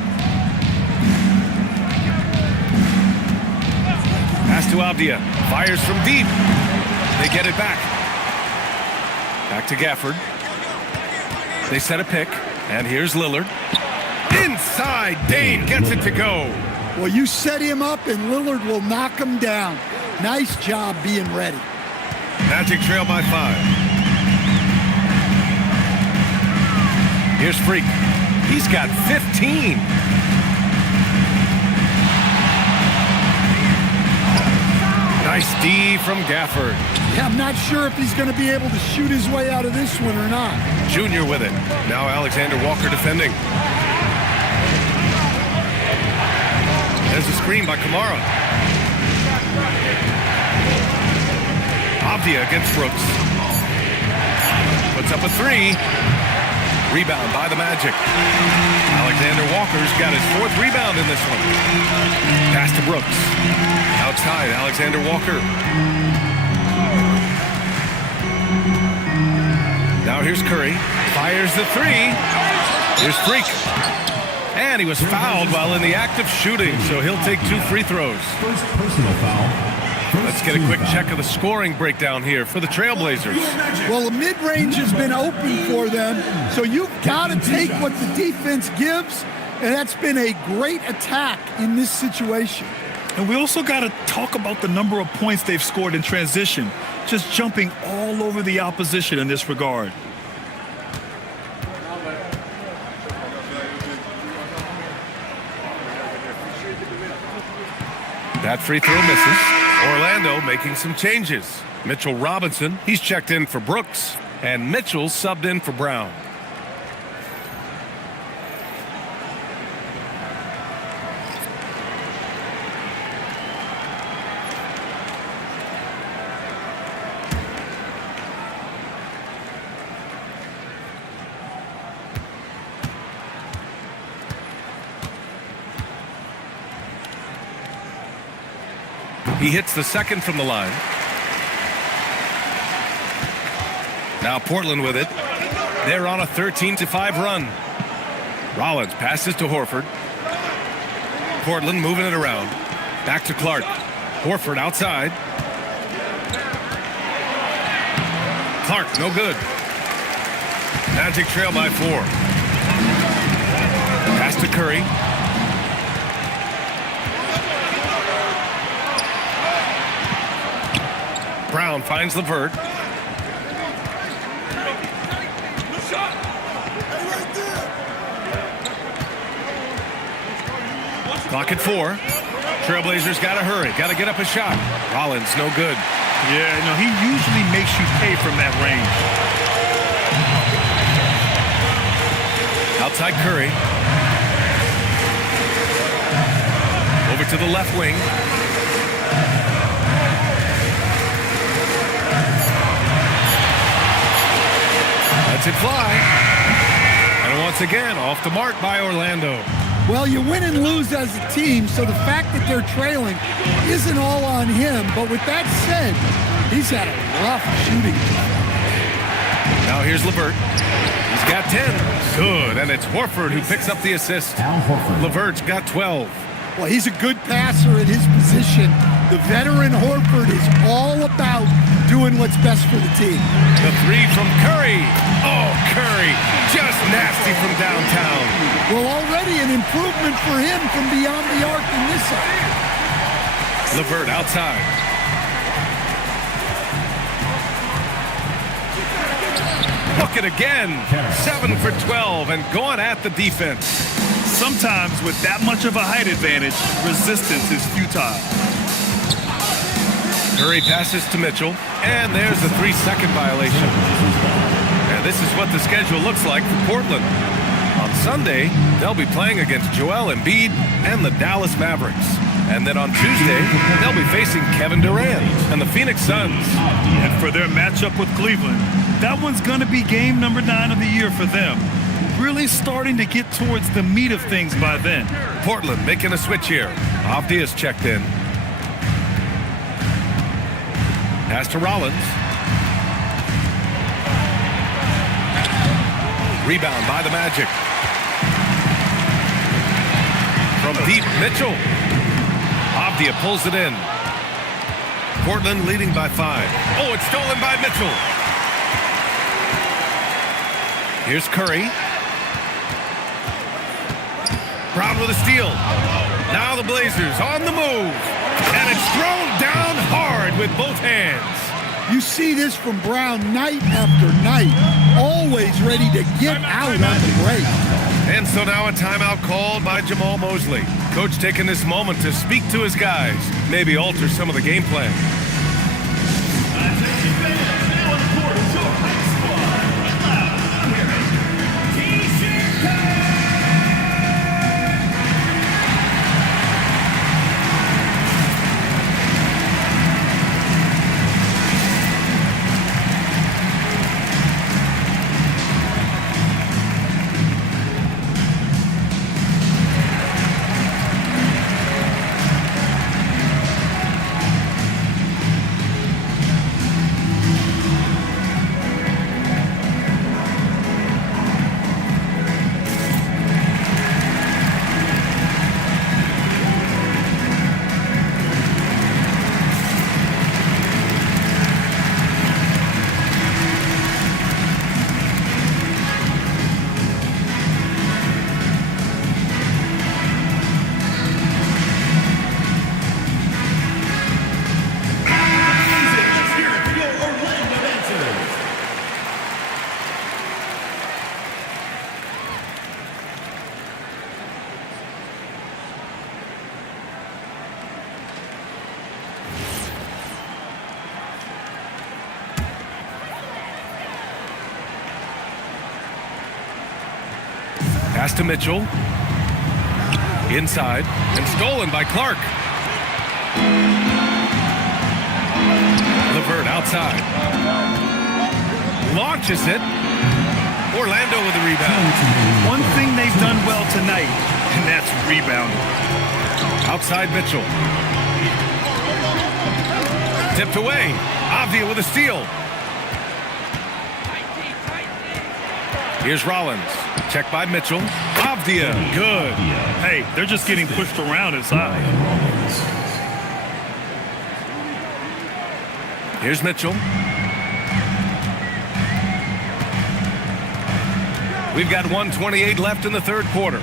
Pass to Avdia. Fires from deep. They get it back. Back to Gafford. They set a pick. And here's Lillard. Inside. Dame gets it to go. Well, you set him up and Lillard will knock him down. Nice job being ready. Magic trail by 5. Here's Freak. He's got 15. Nice D from Gafford. Yeah, I'm not sure if he's going to be able to shoot his way out of this one or not. Junior with it. Now Alexander Walker defending. There's a screen by Kamara. Avdia against Brooks. Puts up a 3. Rebound by the Magic. Alexander Walker's got his 4th rebound in this one. Pass to Brooks. Outside, Alexander Walker. Now here's Curry. Fires the 3. Here's Freak. And he was fouled while in the act of shooting, so he'll take 2 free throws. First personal foul. Let's get a quick check of the scoring breakdown here for the Trailblazers. Well, the mid-range has been open for them, so you've got to take what the defense gives, and that's been a great attack in this situation. And we also got to talk about the number of points they've scored in transition, just jumping all over the opposition in this regard. That free throw misses. Orlando making some changes. Mitchell Robinson, he's checked in for Brooks, and Mitchell subbed in for Brown. He hits the second from the line. Now Portland with it. They're on a 13-5 run. Rollins passes to Horford. Portland moving it around. Back to Clark. Horford outside. Clark, no good. Magic trail by 4. Pass to Curry. Brown finds LeVert. Clock at 4. Trailblazers got to hurry. Got to get up a shot. Rollins, no good. Yeah, no, he usually makes you pay from that range. Outside Curry. Over to the left wing. Lets it fly. And once again, off the mark by Orlando. Well, you win and lose as a team, so the fact that they're trailing isn't all on him. But with that said, he's had a rough shooting. Now here's LeVert. He's got 10. Good, and it's Horford who picks up the assist. LeVert's got 12. Well, he's a good passer at his position. The veteran Horford is all about doing what's best for the team. The 3 from Curry. Oh, Curry, just nasty from downtown. Well, already an improvement for him from beyond the arc in this side. LeVert outside. Look at again. 7 for 12 and going at the defense. Sometimes with that much of a height advantage, resistance is futile. Curry passes to Mitchell, and there's a 3-second violation. And this is what the schedule looks like for Portland. On Sunday, they'll be playing against Joel Embiid and the Dallas Mavericks. And then on Tuesday, they'll be facing Kevin Durant and the Phoenix Suns. And for their matchup with Cleveland, that one's going to be game number 9 of the year for them. Really starting to get towards the meat of things by then. Portland making a switch here. Avdia's checked in. Pass to Rollins. Rebound by the Magic. From deep, Mitchell. Avdia pulls it in. Portland leading by 5. Oh, it's stolen by Mitchell. Here's Curry. Brown with a steal. Now the Blazers on the move. And it's thrown down hard with both hands. You see this from Brown night after night. Always ready to get out on the break. And so now a timeout called by Jamal Mosley. Coach taking this moment to speak to his guys. Maybe alter some of the game plan. Pass to Mitchell. Inside. And stolen by Clark. LeVert outside. Launches it. Orlando with the rebound. One thing they've done well tonight, and that's rebounding. Outside Mitchell. Tipped away. Avdia with a steal. Here's Rollins. Check by Mitchell. Avdia. Good. Hey, they're just getting pushed around inside. Here's Mitchell. We've got 1:28 left in the third quarter.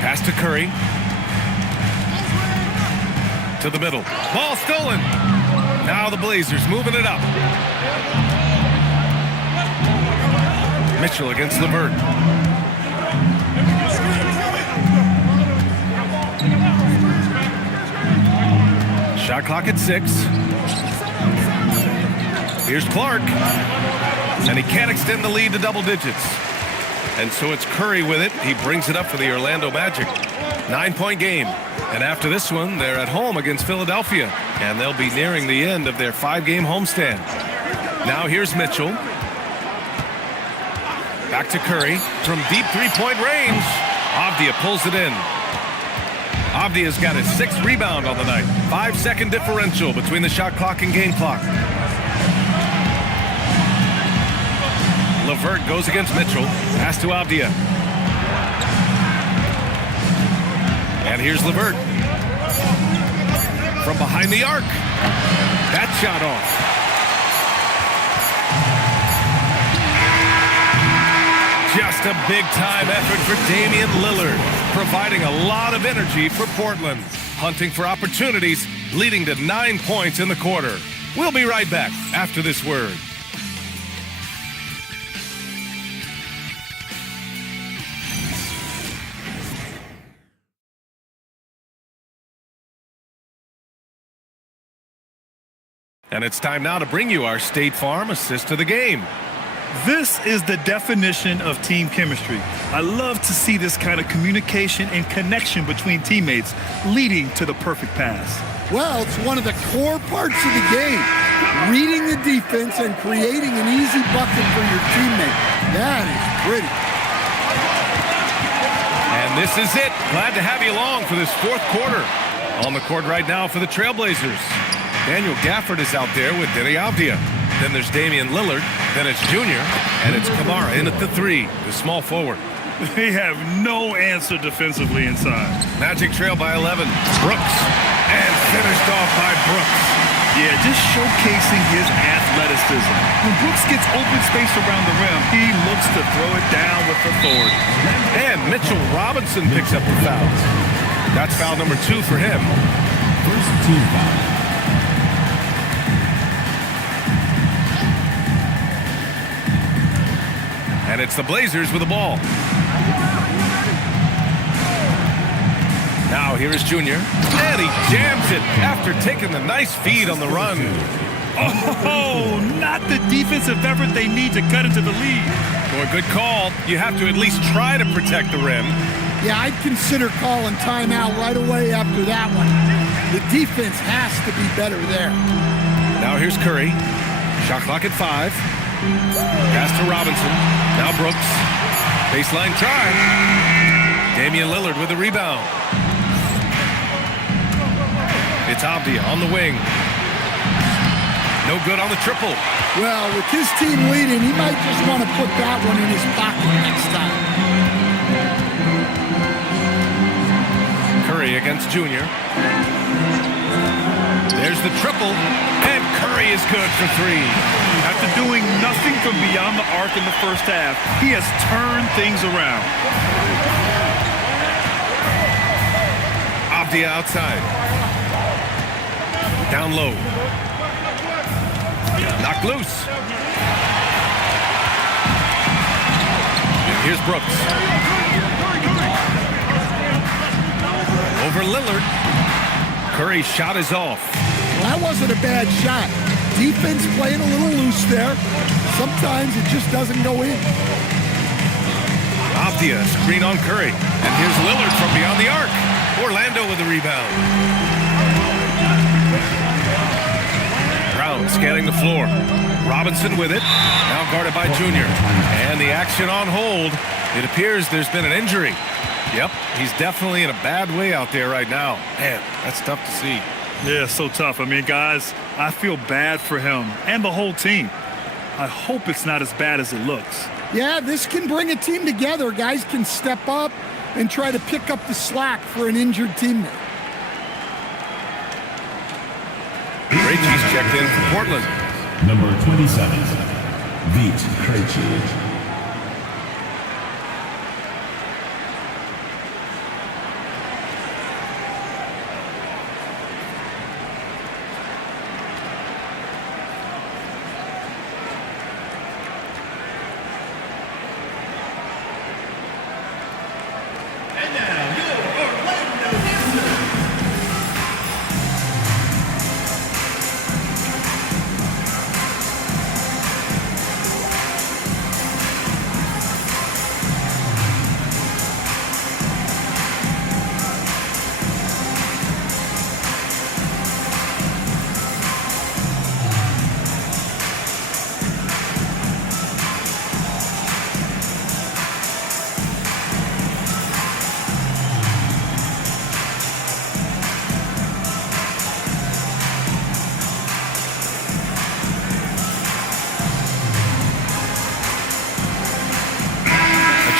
Pass to Curry. To the middle. Ball stolen. Now the Blazers moving it up. Mitchell against LeVert. Shot clock at 6. Here's Clark. And he can't extend the lead to double digits. And so it's Curry with it. He brings it up for the Orlando Magic. 9-point game. And after this one, they're at home against Philadelphia. And they'll be nearing the end of their 5-game homestand. Now here's Mitchell. Back to Curry from deep three-point range. Avdia pulls it in. Avdia's got his 6th rebound on the night. 5-second differential between the shot clock and game clock. LeVert goes against Mitchell. Pass to Avdia. And here's LeVert. From behind the arc. That shot off. Just a big-time effort for Damian Lillard, providing a lot of energy for Portland, hunting for opportunities, leading to 9 points in the quarter. We'll be right back after this word. And it's time now to bring you our State Farm assist of the game. This is the definition of team chemistry. I love to see this kind of communication and connection between teammates leading to the perfect pass. Well, it's one of the core parts of the game. Reading the defense and creating an easy bucket for your teammate. That is pretty. And this is it. Glad to have you along for this fourth quarter. On the court right now for the Trailblazers. Daniel Gafford is out there with Denny Avdia. Then there's Damian Lillard. Then it's Junior. And it's Kamara in at the 3, the small forward. They have no answer defensively inside. Magic trail by 11. Brooks. And finished off by Brooks. Yeah, just showcasing his athleticism. When Brooks gets open space around the rim, he looks to throw it down with authority. And Mitchell Robinson picks up the fouls. That's foul number 2 for him. First team foul. And it's the Blazers with the ball. Now here is Junior. And he jams it after taking the nice feed on the run. Oh, not the defensive effort they need to cut into the lead. Boy, good call. You have to at least try to protect the rim. Yeah, I'd consider calling timeout right away after that one. The defense has to be better there. Now here's Curry. Shot clock at 5. Pass to Robinson. Now Brooks. Baseline try. Damian Lillard with the rebound. It's Avdia on the wing. No good on the triple. Well, with his team leading, he might just want to put that one in his pocket next time. Curry against Junior. There's the triple. And Curry is good for 3. After doing nothing from beyond the arc in the first half, he has turned things around. Avdia outside. Down low. Knocked loose. Here's Brooks. Over Lillard. Curry's shot is off. Well, that wasn't a bad shot. Defense playing a little loose there. Sometimes it just doesn't go in. Avdia screen on Curry. And here's Lillard from beyond the arc. Orlando with the rebound. Brown scanning the floor. Robinson with it. Now guarded by Junior. And the action on hold. It appears there's been an injury. Yep, he's definitely in a bad way out there right now. Man, that's tough to see. Yeah, so tough. I mean, guys, I feel bad for him and the whole team. I hope it's not as bad as it looks. Yeah, this can bring a team together. Guys can step up and try to pick up the slack for an injured teammate. Krejci's checked in for Portland. Number 27, Vit Krejci.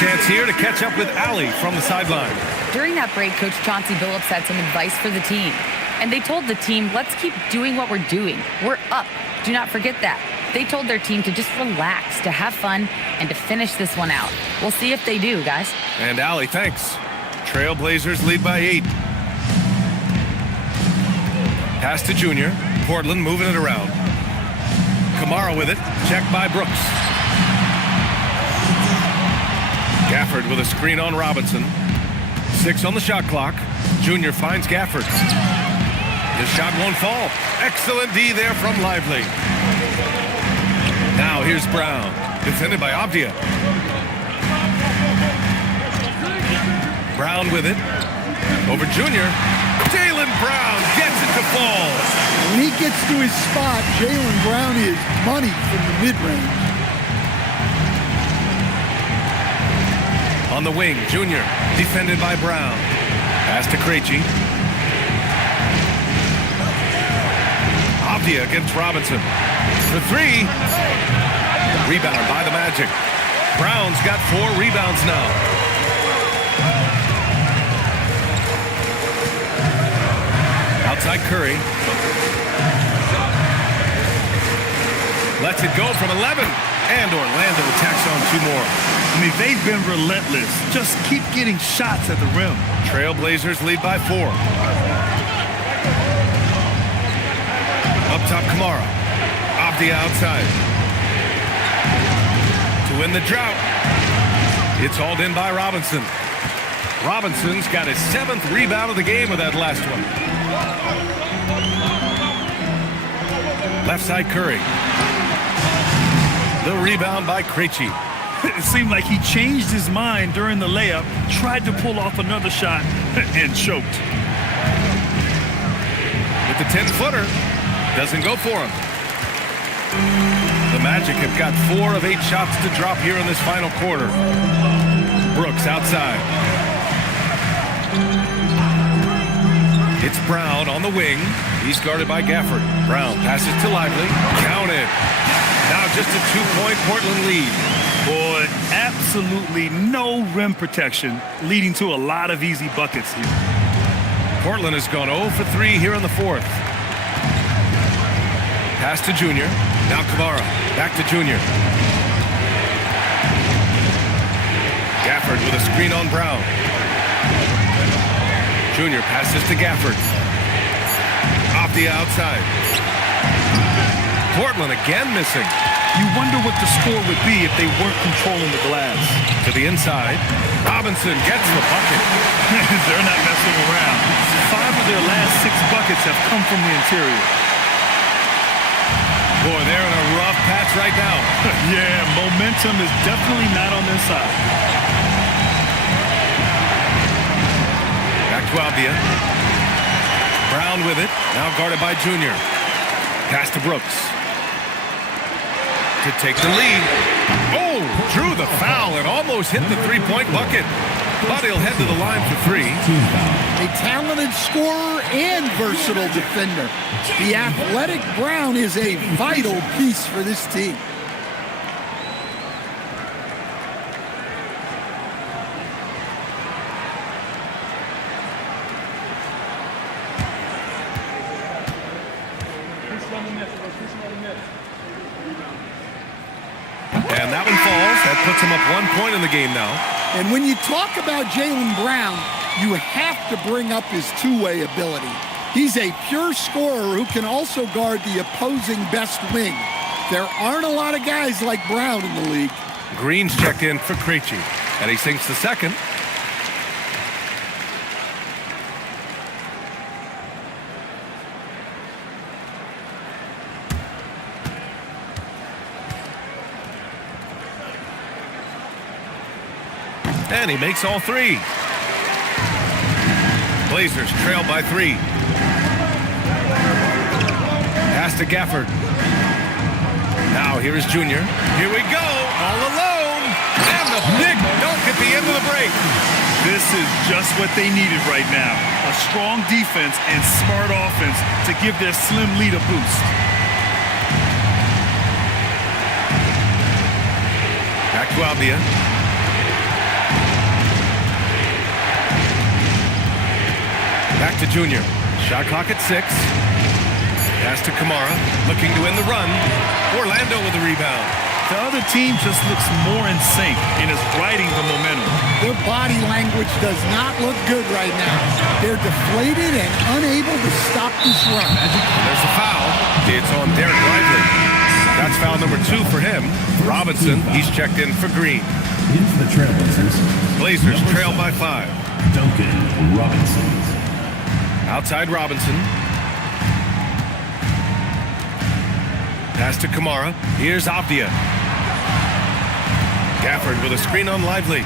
Chance here to catch up with Allie from the sideline. During that break, Coach Chauncey Billups had some advice for the team. And they told the team, let's keep doing what we're doing. We're up. Do not forget that. They told their team to just relax, to have fun, and to finish this one out. We'll see if they do, guys. And Allie, thanks. Trailblazers lead by 8. Pass to Junior. Portland moving it around. Kamara with it. Checked by Brooks. Gafford with a screen on Robinson. 6 on the shot clock. Junior finds Gafford. His shot won't fall. Excellent D there from Lively. Now here's Brown. Defended by Avdia. Brown with it. Over Junior. Jaylen Brown gets it to fall. When he gets to his spot, Jaylen Brown is money from the mid-range. On the wing, Junior. Defended by Brown. Pass to Krejci. Avdia against Robinson. For three. Rebound by the Magic. Brown's got 4 rebounds now. Outside Curry. Lets it go from 11. And Orlando tacks on 2 more. I mean, they've been relentless. Just keep getting shots at the rim. Trailblazers lead by 4. Up top, Kamara. Avdia outside. To win the drought. It's hauled in by Robinson. Robinson's got his 7th rebound of the game with that last one. Left side, Curry. The rebound by Krejci. It seemed like he changed his mind during the layup, tried to pull off another shot, and choked. With the 10-footer, doesn't go for him. The Magic have got 4 of 8 shots to drop here in this final quarter. Brooks outside. It's Brown on the wing. He's guarded by Gafford. Brown passes to Lively. Counted. Now just a 2-point Portland lead. Boy, absolutely no rim protection, leading to a lot of easy buckets here. Portland has gone 0 for 3 here in the 4th. Pass to Junior. Now Kamara. Back to Junior. Gafford with a screen on Brown. Junior passes to Gafford. Off the outside. Portland again missing. You wonder what the score would be if they weren't controlling the glass. To the inside. Robinson gets the bucket. They're not messing around. 5 of their last 6 buckets have come from the interior. Boy, they're in a rough patch right now. Yeah, momentum is definitely not on their side. Back to Avdia. Brown with it. Now guarded by Junior. Pass to Brooks. To take the lead. Oh, drew the foul and almost hit the 3-point bucket. But he'll head to the line for 3. A talented scorer and versatile defender. The athletic Brown is a vital piece for this team. And that one falls. That puts him up 1 point in the game now. And when you talk about Jaylen Brown, you have to bring up his two-way ability. He's a pure scorer who can also guard the opposing best wing. There aren't a lot of guys like Brown in the league. Green's checked in for Krejci. And he sinks the second. And he makes all 3. Blazers trail by 3. Pass to Gafford. Now here is Junior. Here we go, all alone. And the big dunk at the end of the break. This is just what they needed right now. A strong defense and smart offense to give their slim lead a boost. Back to Avdia. Back to Junior. Shot clock at 6. Pass to Kamara. Looking to end the run. Orlando with the rebound. The other team just looks more in sync and is riding the momentum. Their body language does not look good right now. They're deflated and unable to stop this run. There's the foul. It's on Derek Lively. That's foul number 2 for him. Robinson, he's checked in for Green. In for the Trailblazers. Blazers trail by 5. Duncan Robinson. Outside Robinson. Pass to Kamara. Here's Avdia. Gafford with a screen on Lively.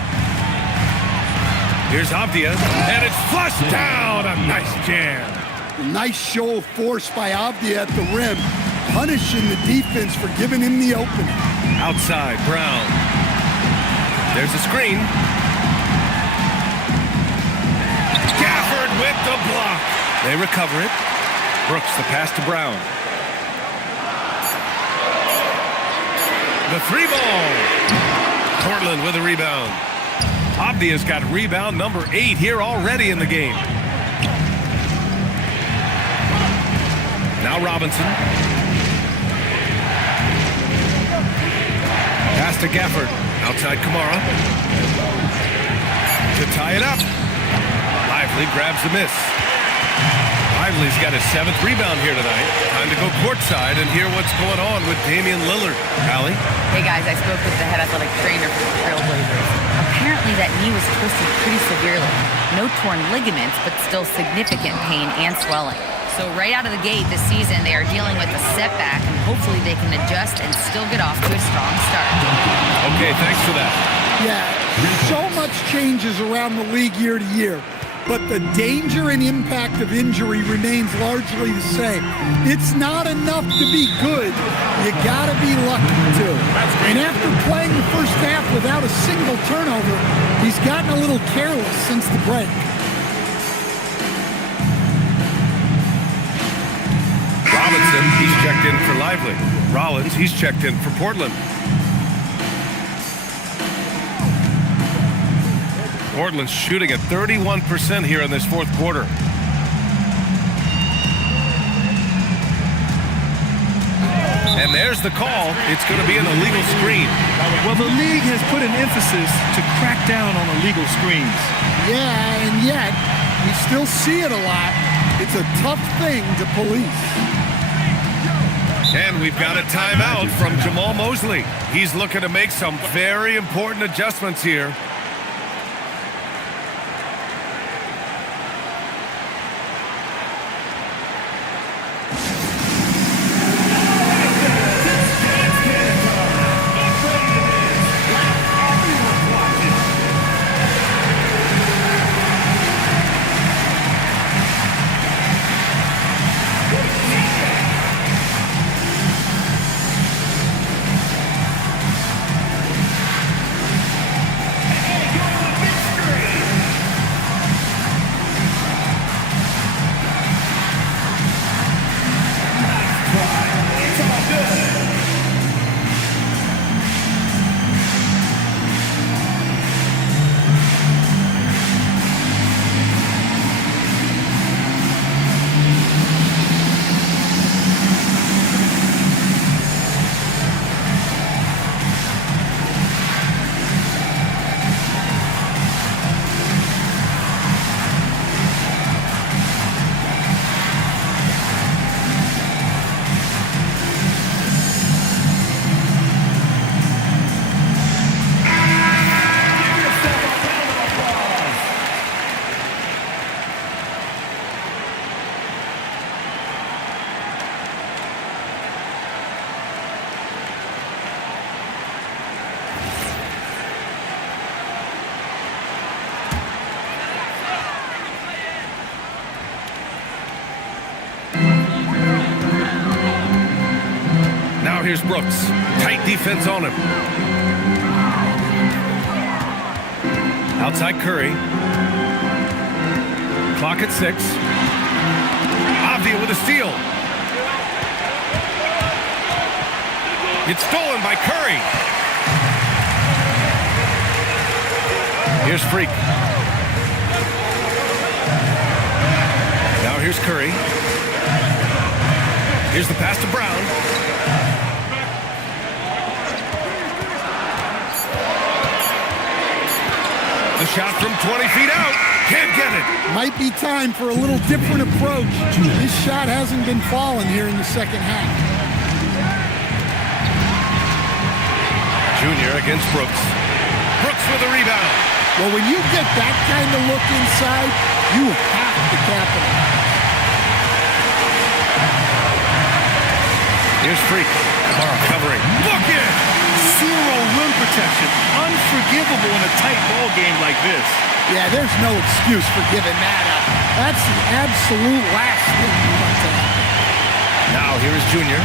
Here's Avdia, and it's flushed down. A nice jam. Nice show of force by Avdia at the rim, punishing the defense for giving him the opening. Outside, Brown. There's a screen. Gafford with the block. They recover it. Brooks, the pass to Brown. The three ball. Portland with a rebound. Avdia's got rebound number 8 here already in the game. Now Robinson. Pass to Gafford. Outside Kamara. To tie it up. Lively grabs the miss. Lively's got his 7th rebound here tonight. Time to go courtside and hear what's going on with Damian Lillard. Allie? Hey guys, I spoke with the head athletic trainer for the Trailblazers. Apparently that knee was twisted pretty severely. No torn ligaments, but still significant pain and swelling. So right out of the gate this season, they are dealing with a setback, and hopefully they can adjust and still get off to a strong start. Okay, thanks for that. Yeah, so much changes around the league year to year, but the danger and impact of injury remains largely the same. It's not enough to be good. You gotta be lucky too. And after playing the first half without a single turnover, he's gotten a little careless since the break. Robinson, he's checked in for Lively. Rollins, he's checked in for Portland. Portland's shooting at 31% here in this fourth quarter. And there's the call. It's going to be an illegal screen. Well, the league has put an emphasis to crack down on illegal screens. Yeah, and yet, we still see it a lot. It's a tough thing to police. And we've got a timeout from Jamal Mosley. He's looking to make some very important adjustments here. Here's Brooks. Tight defense on him. Outside Curry. Clock at 6. Avdia with a steal. It's stolen by Curry. Here's Freak. Now here's Curry. Here's the pass to Brown. The shot from 20 feet out. Can't get it. Might be time for a little different approach. This shot hasn't been falling here in the second half. Junior against Brooks. Brooks with a rebound. Well, when you get that kind of look inside, you have to capitalize. Here's Freak. Kamara covering. Look in. Zero rim protection. Unforgivable in a tight ball game like this. Yeah, there's no excuse for giving that up. That's the absolute last thing you want to happen. Now here is Junior.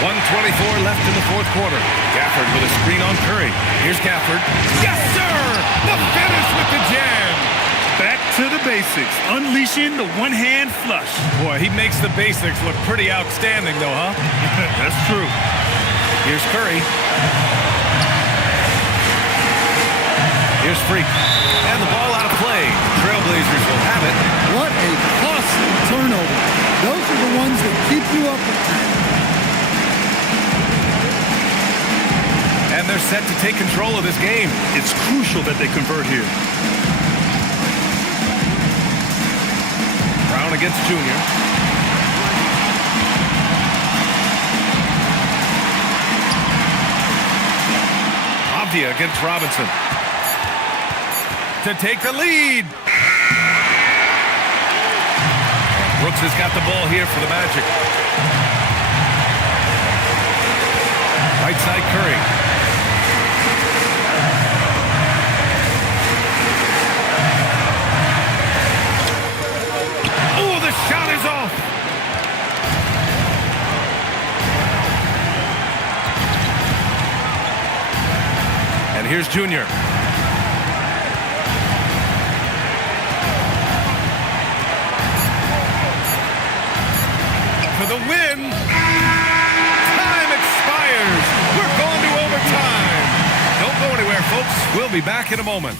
1:24 left in the fourth quarter. Gafford with a screen on Curry. Here's Gafford. Yes, sir! The finish with the jam. Back to the basics. Unleashing the one-hand flush. Boy, he makes the basics look pretty outstanding, though, huh? That's true. Here's Curry. Here's Freak. And the ball out of play. Trailblazers will have it. What a costly turnover. Those are the ones that keep you up at night. And they're set to take control of this game. It's crucial that they convert here. Brown against Junior. Avdia against Robinson. To take the lead. Brooks has got the ball here for the Magic. Right side Curry. Oh, the shot is off. And here's Junior. For the win. Time expires. We're going to overtime. Don't go anywhere, folks. We'll be back in a moment.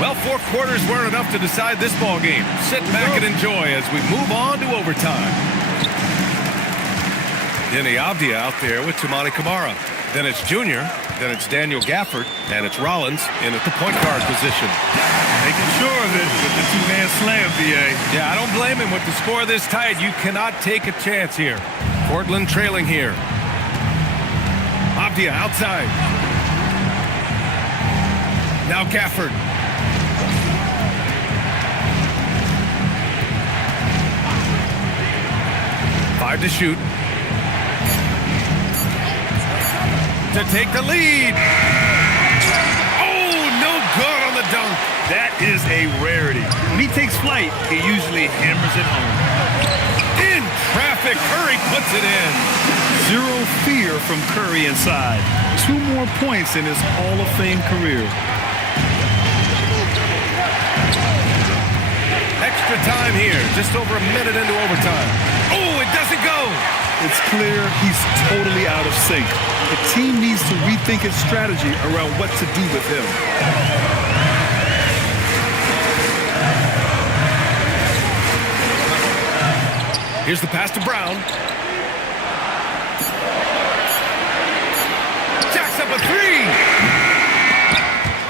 Well, 4 quarters weren't enough to decide this ball game. Sit back and enjoy as we move on to overtime. Denny Avdia out there with Toumani Camara. Then it's Junior. Then it's Daniel Gafford. And it's Rollins in at the point guard position. Making sure of it with the two-man slam, BA. Yeah, I don't blame him with the score this tight. You cannot take a chance here. Portland trailing here. Avdia outside. Now Gafford. 5 to shoot. To take the lead. Oh, no good on the dunk. That is a rarity. When he takes flight, he usually hammers it home. In traffic, Curry puts it in. Zero fear from Curry inside. 2 more points in his Hall of Fame career. Extra time here, just over a minute into overtime. Oh, it doesn't go. It's clear he's totally out of sync. The team needs to rethink its strategy around what to do with him. Here's the pass to Brown. Jacks up a 3.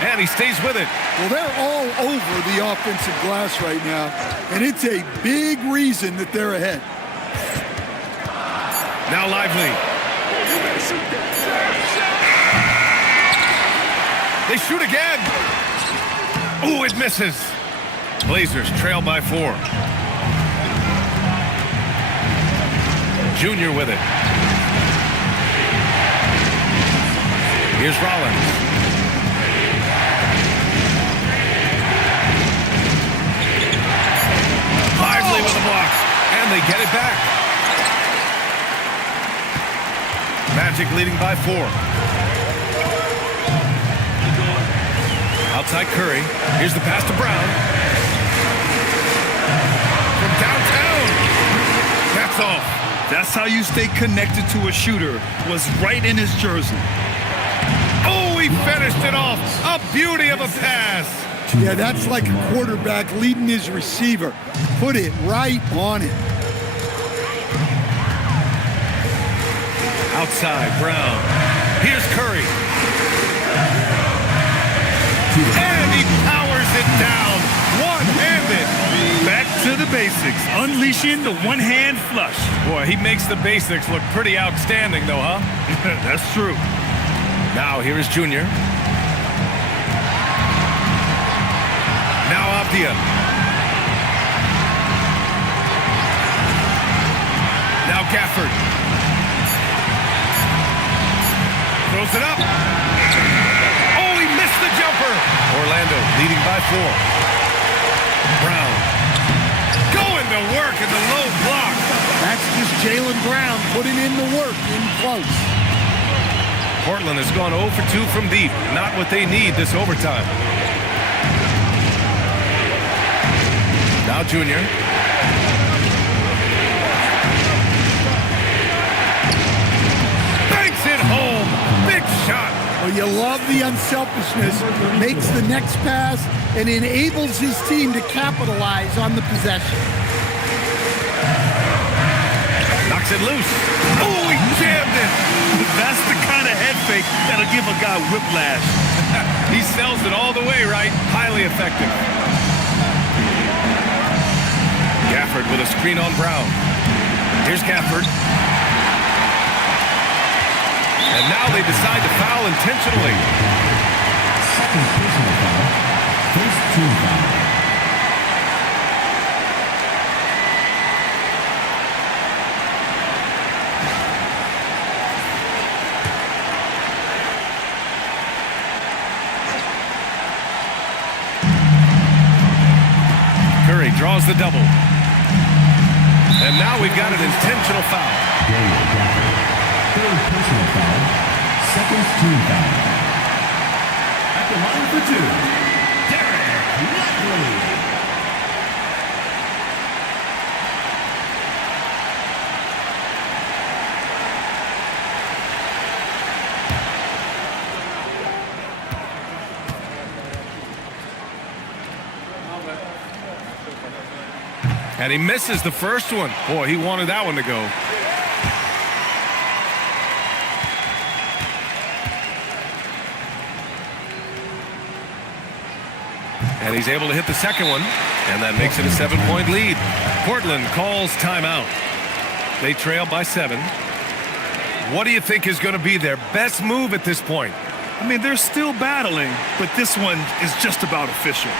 And he stays with it. Well, they're all over the offensive glass right now, and it's a big reason that they're ahead. Now Lively. They shoot again. Oh, it misses. Blazers trail by 4. Junior with it. Here's Rollins. Lively with a block. And they get it back. Magic leading by 4. Outside Curry. Here's the pass to Brown. From downtown. That's off. That's how you stay connected to a shooter. Was right in his jersey. Oh, he finished it off. A beauty of a pass. Yeah, that's like a quarterback leading his receiver. Put it right on it. Outside, Brown. Here's Curry. And he powers basics, unleashing the one-hand flush. Boy, he makes the basics look pretty outstanding, though, huh? That's true. Now, here is Junior. Now, Abdia. Now, Gafford. Throws it up. Oh, he missed the jumper. Orlando leading by 4. Brown. Going to work in the low block. That's just Jaylen Brown putting in the work in close. Portland has gone 0 for 2 from deep. Not what they need this overtime. Now Junior. Banks it home. Big shot. Well, you love the unselfishness. Makes the next pass and enables his team to capitalize on the possession. Knocks it loose. Oh, he jammed it. That's the kind of head fake that'll give a guy whiplash. He sells it all the way, right? Highly effective. Gafford with a screen on Brown. Here's Gafford. And now they decide to foul intentionally. Second personal foul. First team foul. Curry draws the double. And now we've got an intentional foul. Third personal foul. Second team foul. At the line for 2, Derek Lively. And he misses the first one. Boy, he wanted that one to go. And he's able to hit the second one. And that makes it a 7-point lead. Portland calls timeout. They trail by 7. What do you think is going to be their best move at this point? I mean, they're still battling, but this one is just about official.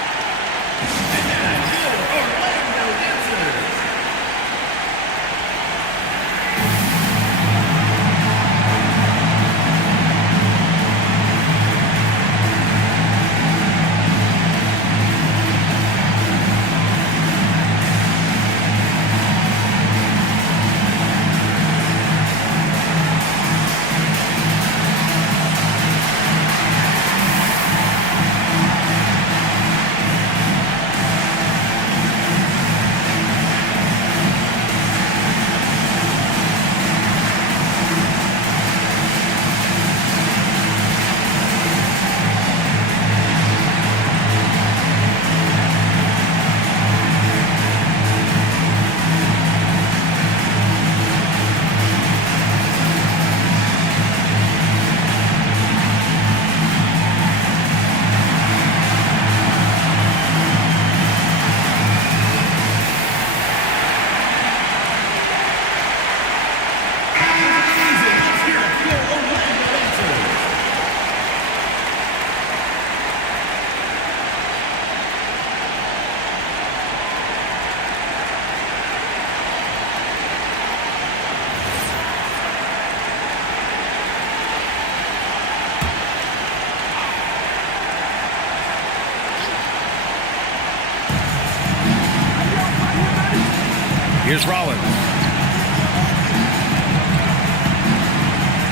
Here's Rollins.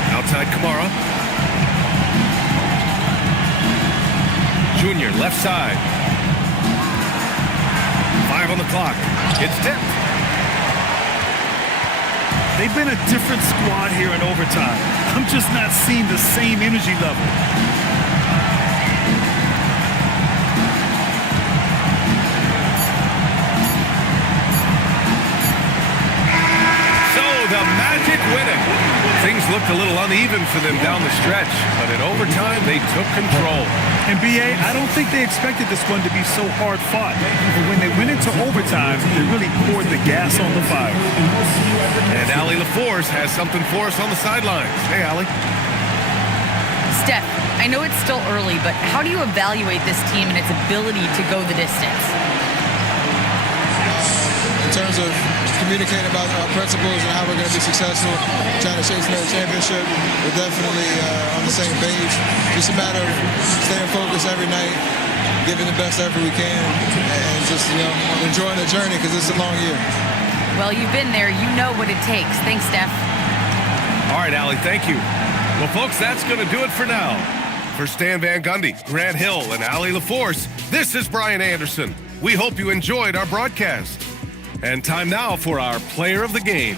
Outside Kamara. Junior, left side. 5 on the clock. It's tipped. They've been a different squad here in overtime. I'm just not seeing the same energy level. So the Magic win it. Things look looked a little uneven for them down the stretch, but in overtime, they took control. And BA, I don't think they expected this one to be so hard fought. But when they went into overtime, they really poured the gas on the fire. And Allie LaForce has something for us on the sidelines. Hey, Allie. Steph, I know it's still early, but how do you evaluate this team and its ability to go the distance? In terms of communicating about our principles and how we're going to be successful, trying to chase another championship, we're definitely on the same page. Just a matter of staying focused every night, giving the best effort we can, and just enjoying the journey because it's a long year. Well, you've been there. You know what it takes. Thanks, Steph. All right, Allie, thank you. Well, folks, that's going to do it for now. For Stan Van Gundy, Grant Hill, and Allie LaForce, this is Brian Anderson. We hope you enjoyed our broadcast. And time now for our player of the game.